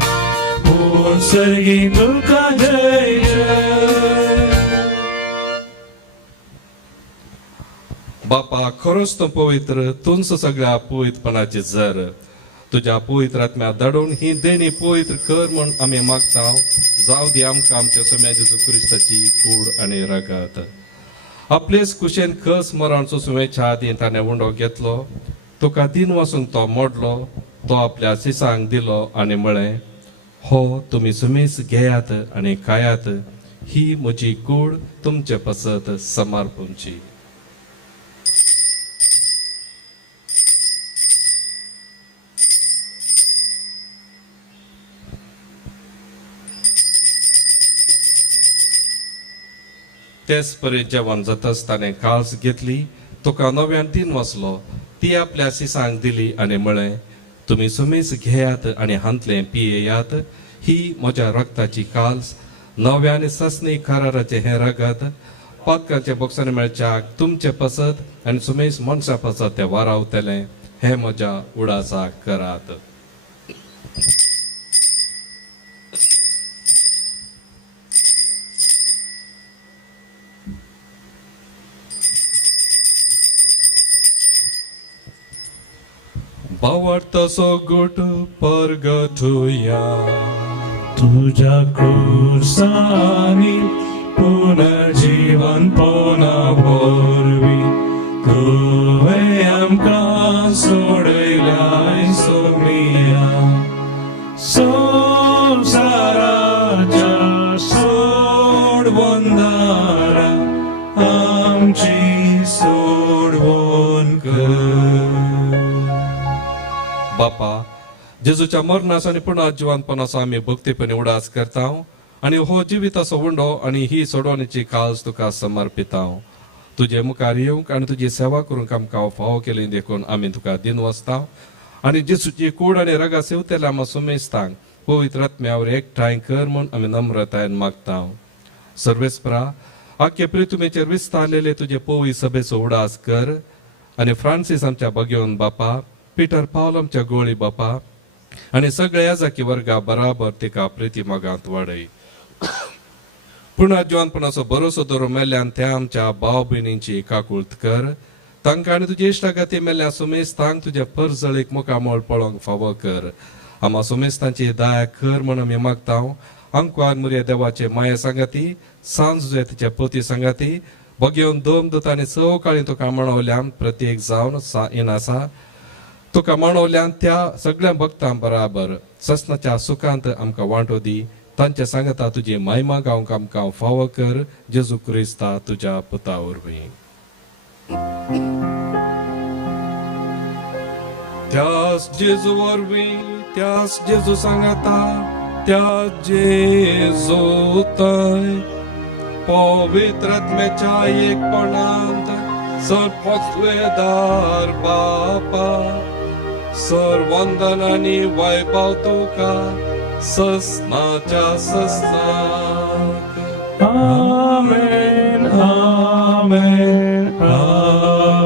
पूर्ण सर्गी तुका जय जय. बापा, खरोच तूं पवित्र, तूंच सगळ्या पवित्रपणाची जर. तुज्या पवित्र आत्म्या धाडून ही देणी पवित्र कर म्हूण आमी मागता. जाव दी आमकां आमच्या सोम्या जेजू क्रिस्ताची कूड आनी रगत. आपलेच कुशेन कस मरण सुसुवेच्या आदी ताणें उंडो घेतलो. तुका दिन वसून तो मोडलो. तो आपल्या शिसांक दिलो आनी म्हळें, हो तुमी सुमेस घेयात आनी खायात. ही म्हजी कूड तुमचे पसत समर्पणची. तेच पर्यंत जेवण जाताच ताणें काळज घेतली, तुका नव्यान दिन वसलो, ती आपल्या सिसांक दिली आनी म्हळें, तुमी सुमेस घेयात आनी हांतले पियेयात, ही म्हज्या रक्ताची काल्स, नव्यान ससनी कराराचे हें रगत, पातकांचे बोक्सांनी मेळच्याक तुमचे पसत आनी सुमेस मनशां पसत ते वारावतले, हें म्हज्या उडासाक करात. भावार्थसो गुट परगटुया, तुझ्या क्रूसानी पुनर्जीवन पोना भरवी, तुवें आमकां सोडयल्याय सोमिया. संवसाराच्या सोडवंदारा आमची सोडवण कर. बापा, जेजूच्या मरणाचो आनी पुन्हा जिवंतपणाचो आमी भक्तीपणी उडास करता आनी हो जिविताचो उंडो आनी ही सोडवणीची काळज तुका समर्पिता. तुजे मुखार येवंक आनी तुजी सेवा करूंक आमकां फावो केली देखून आमी तुका दिन वचता आनी जेजूची कूड आनी रगा सेवतेल्या आमकां सुमेस्तांक पवित्र आत्म्यावर एकठांय कर म्हूण आमी नम्रतायेन मागता. सर्वेस्परा, आख्खे पृथ्वीचेर विस्तारलेले तुजे पवी सभेचो उडास कर आनी फ्रांसीस आमच्या भगिवन बापा, पीटर पावल आमच्या गोळी बापा आनी सगळे याजाकी वर्गा बराबर तिका प्रिती मोगांत वाडय. पुन्हा जिवंतपणाचो भरोसो दवरून मेल्ल्यान त्या आमच्या भाव भयणींची काकुळट कर. तांकां आनी तुजे इश्टागती मेल्ल्या सुमेस्तांक तुज्या परजळीक मुखामोळ पळोवंक फावो कर. आम्हा सुमेस्तांची दया कर म्हूण आमी मागता. अंकवार मुर्या देवाचे माये सांगाती, सांज तिच्या पोती सांगाती, भगिवन दोम दुतांनी सवकाळी तुका म्हणवल्यान प्रत्येक जावन इनासा तुका म्हणवल्यान त्या सगळ्या भक्तां बराबर ससनाच्या सुखांत आमकां वांटो दी. तांच्या सांगता तुजी महिमा गावंक आमकां फावो कर. जेजू क्रिस्ता तुज्या पुता वरवीं. त्यास जेजू वरवीं, त्यास जेजू सांगता, त्यास जेजू तय पवित्र आत्म्याच्या एकपणांत सर्वत्वेदार बापा, सर्वंदन आनी वैभव तुका ससनाच्या ससनाक. आमेन, आमेन, आमेन.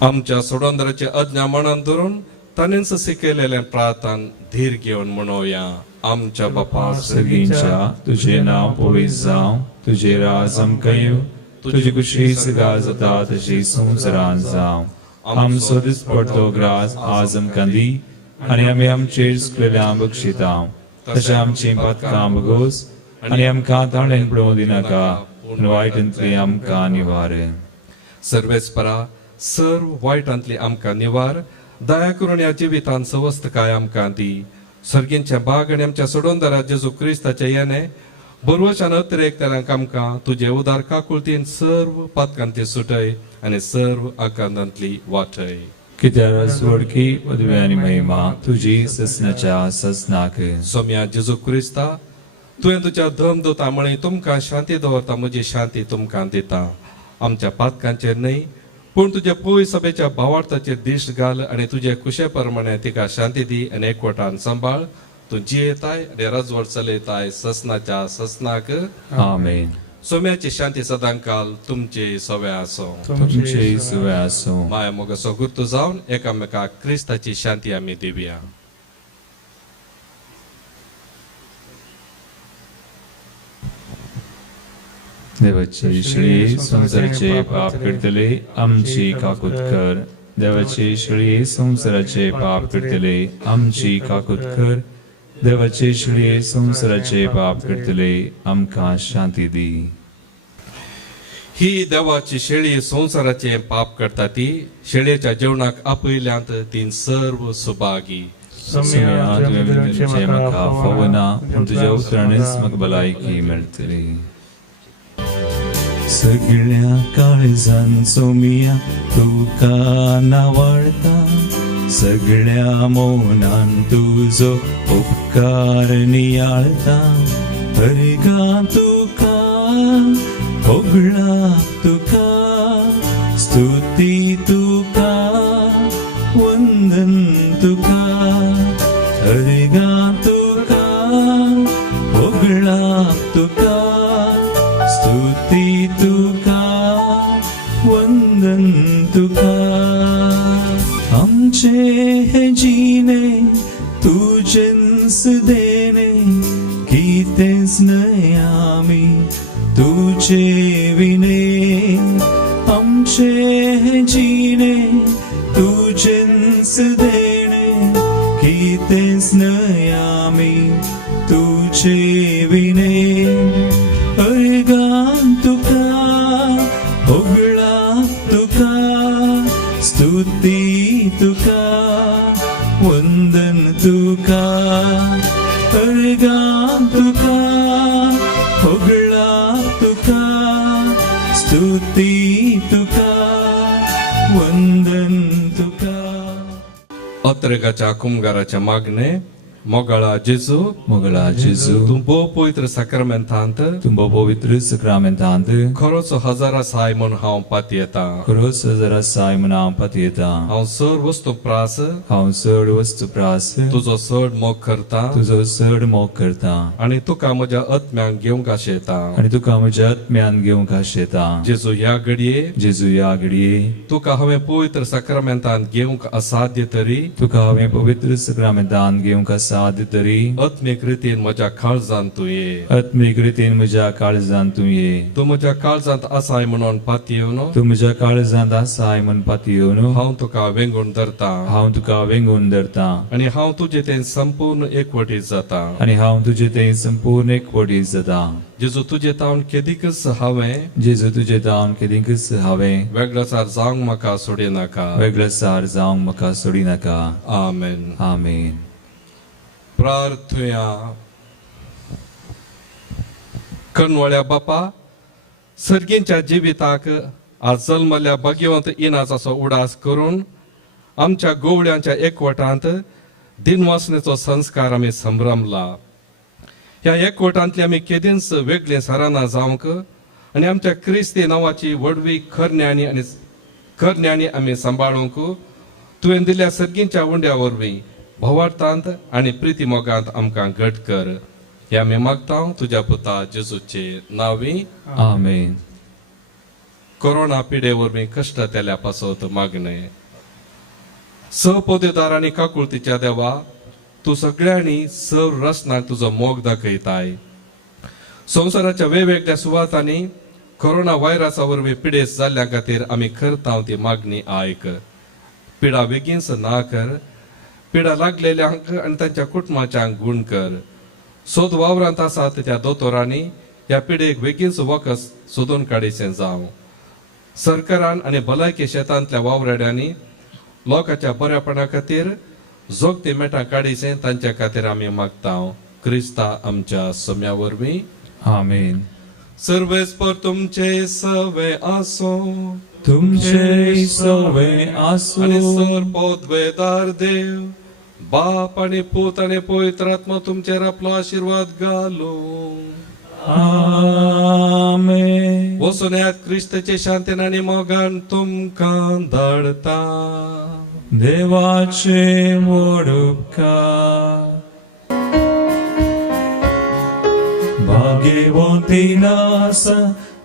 आमच्या सोडोंदराचे आज्ञा मनान धरून ताणेंच शिकयलेले प्रार्थना धीर घेवन म्हणोया. आमच्या बापा सगळींच्या तुझे नाव पवित्र जावं, तुझे राज आमकां येवं, तुजी कुशी सगा जाता तशी संवसारांत जावं. आमचो दिसपडटो ग्रास आज आमकां दी आनी आमी आमचेर चुकलेल्यांक बक्षिता, तशें आमची पातकां बगोस आनी आमकां ताळेन पडोवंक दिनाका, पूण वायटांतली आमकां निवार. सर्वेस्परा, सर्व वायटांतली आमकां निवार. दया करून ह्या जिवितांत सवस्थकाय आमकां दी. सर्गींच्या बाग आनी आमच्या सोडोंदरा जेजू क्रिस्ताचे येणे बरवशान अतिरेक तेल्यांक आमकां तुजे उदार काकुळतीन सर्व पातकांतली सुटय आनी सर्व आकांतांतली वाटय. कित्याक सोडकी पदवी आनी महिमा तुजी ससनाच्या ससनाक. सोम्या जेजू क्रिस्ता, तुवें तुज्या धर्मदूता म्हळें तुमकां शांती दवरता, म्हजी शांती तुमकां दिता. आमच्या पातकांचेर न्हय पूण तुजे पवी सभेच्या भावार्थाचेर दिश्ट घाल आनी तुजे कुशे प्रमाणे तिका शांती दी आनी एकवटान सांबाळ. तूं जियेताय आनी राजवट चलयताय ससनाच्या ससनाक. आमेन. सोम्याची शांती सदांकाल तुमचे सवे आसूं. तुमचे सवे आसूं. माया मोगाचो गुर्तू जावन एकामेकाक क्रिस्ताची शांती आमी दिवया. देवाचे श्री संसाराचे पाप करतले आमची काकूत कर. देवाचे श्री संसाराचे पाप करतले आमची काकूत कर. देवाचे श्री संसाराचे पाप करतले आमकां शांती दी. ही देवाची शेळी संसाराचे पाप करता ती. शेळयेच्या जेवणाक आपयल्यांत तीन सर्व सुभागी. सम्या तुवें म्हाका फावना, पूण तुज्या उतरांनीच म्हाका भलायकी मेळटली. सगळ्या काळजान सोमिया तुका नावाळटा, सगळ्या मौनान तुझो उपकार नियाळता हरिगा तुका होगळा तुका स्तुती तुका वंदन तुका हरिगा तुका होगळा तुका स्तुती तुका वंदन तुका आमचे हे जीने तुझेच देणे कितेच नाही आम्ही तुझे विने आमचे हे जीने तुझेच देणे कितेच नाही आम्ही तुझे विने अर्गान तुका होगळा तुका स्तुती तुका वंदन तुका अर्गान तुका होगळा तुका स्तुती तुका वंदन तुका अत्रेगाच्या कुमगाराच्या मागणे मोगळा जेजू तूं भोव पवित्र साक्रमेंतांत तुंबो पवित्र सक्रामेंतांत खरोच हजारा साय म्हूण हांव पाती येता खरोच जरा साय म्हण हांव पातयेता हांव चड वस्तू प्रास हांव चड वस्तू प्रास तुजो चड मोग करता तुजो चड मोग करता आनी तुका म्हज्या आत्म्याक घेवंक आशेता आनी तुका म्हज्या आत्म्यान घेवंक आशेता जेजू ह्या घडये जेजू ह्या घडये तुका हांवें पवित्र साक्रमेंतांत घेवंक असाध्य तरी तुका हांवें पवित्र सक्रामेंतान घेवंक साद तरी आत्मीक रितीन म्हज्या काळजांत तूं ये आत्मीक रितीन म्हज्या काळजांत तूं ये तूं म्हज्या काळजांत आसाय म्हणून पातयेवन तूं म्हज्या काळजांत आसाय म्हण पातयेवन हांव तुका वेंगून धरता हांव तुका वेंगून धरता आनी हांव तुजे तें संपूर्ण एकवटीत जाता आनी हांव तुजे तें संपूर्ण एकवटीत जाता जेजू तुजे तावन केदीकच हांवें जेजू तुजे तावन केदींकच हांवें वेगळासार जावंक म्हाका सोडिनाका वेगळासार जावंक म्हाका सोडिनाका आमेन आमेन प्रार्थुया कणवळ्या बापा सर्गींच्या जिविताक आज जल्मल्या भगवंत इनाचाचो उडास करून आमच्या गोवड्यांच्या एकवटांत दिनवासनेचो संस्कार आमी संभ्रमला ह्या एकवटांतली आमी केदींच वेगळी सराना जावंक आनी आमच्या क्रिस्ती नांवाची व्हडवी खरज्ञानी आमी सांबाळूंक तुवें दिल्ल्या सर्गींच्या उंड्या वरवीं भवार्थांत आनी प्रिती मोगांत आमकां घट कर हे आमी मागता तुज्या पुता जेजूचे नांवी आमेन कोरोना पिडे वरवीं कश्ट तेल्या पासत मागणे सपोदेदार आनी काकुळतीच्या देवा तूं सगळ्यांनी सर रसनाक तुजो मोग दाखयताय संवसाराच्या वेगवेगळ्या सुवातांनी कोरोना व्हायरसा वरवीं पिडेस जाल्ल्या खातीर आमी करता ती मागणी आयक पिडा बेगीनच ना कर पिडा लागलेल्यांक आनी तांच्या कुटुंबाच्यांक गुण कर सोद वावरांत आसात त्या दोतोरांनी ह्या पिडेक बेगीनच वखद सोदून काडीचें जावं सरकारान आनी भलायकी शेतांतल्या वावरेड्यांनी लोकांच्या बऱ्यापणा खातीर जोगती मेटां काडीचें तांच्या खातीर आमी मागता क्रिस्ता आमच्या सोम्या वरवीं आमेन सर्वेस्पर तुमचे सवे आसो तुमचे सवे आसो आनी सर पोदवेदार देव बाप आनी पूत आनी पवित्र आत्मा तुमचेर आपलो आशीर्वाद घालो आमेन वचून येयात क्रिस्ताचे शांतीन आनी मोगान तुमकां धाडटा देवाचे व्हड उपकार भाग्यवंती नास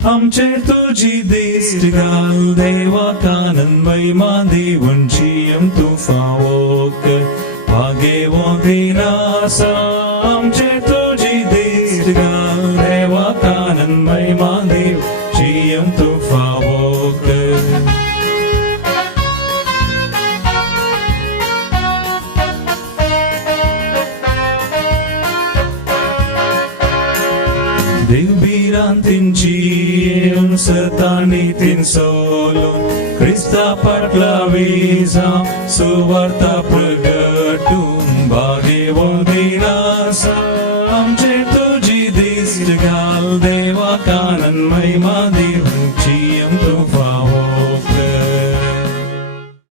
आमचे तुजी दिश्ट घाल देवाक आनंद महिमा दिवन जियम तूं फावो कर भाग्यवंती नास आमचे तुजी दिश्ट घाल देवाक आनंद महिमा दिव जियम तूं फावो कर Devirantinci satanitin solon Krista patla visa suvarta pragatum bhagavadinasa amche tuji dist gal deva kanan महिमा देव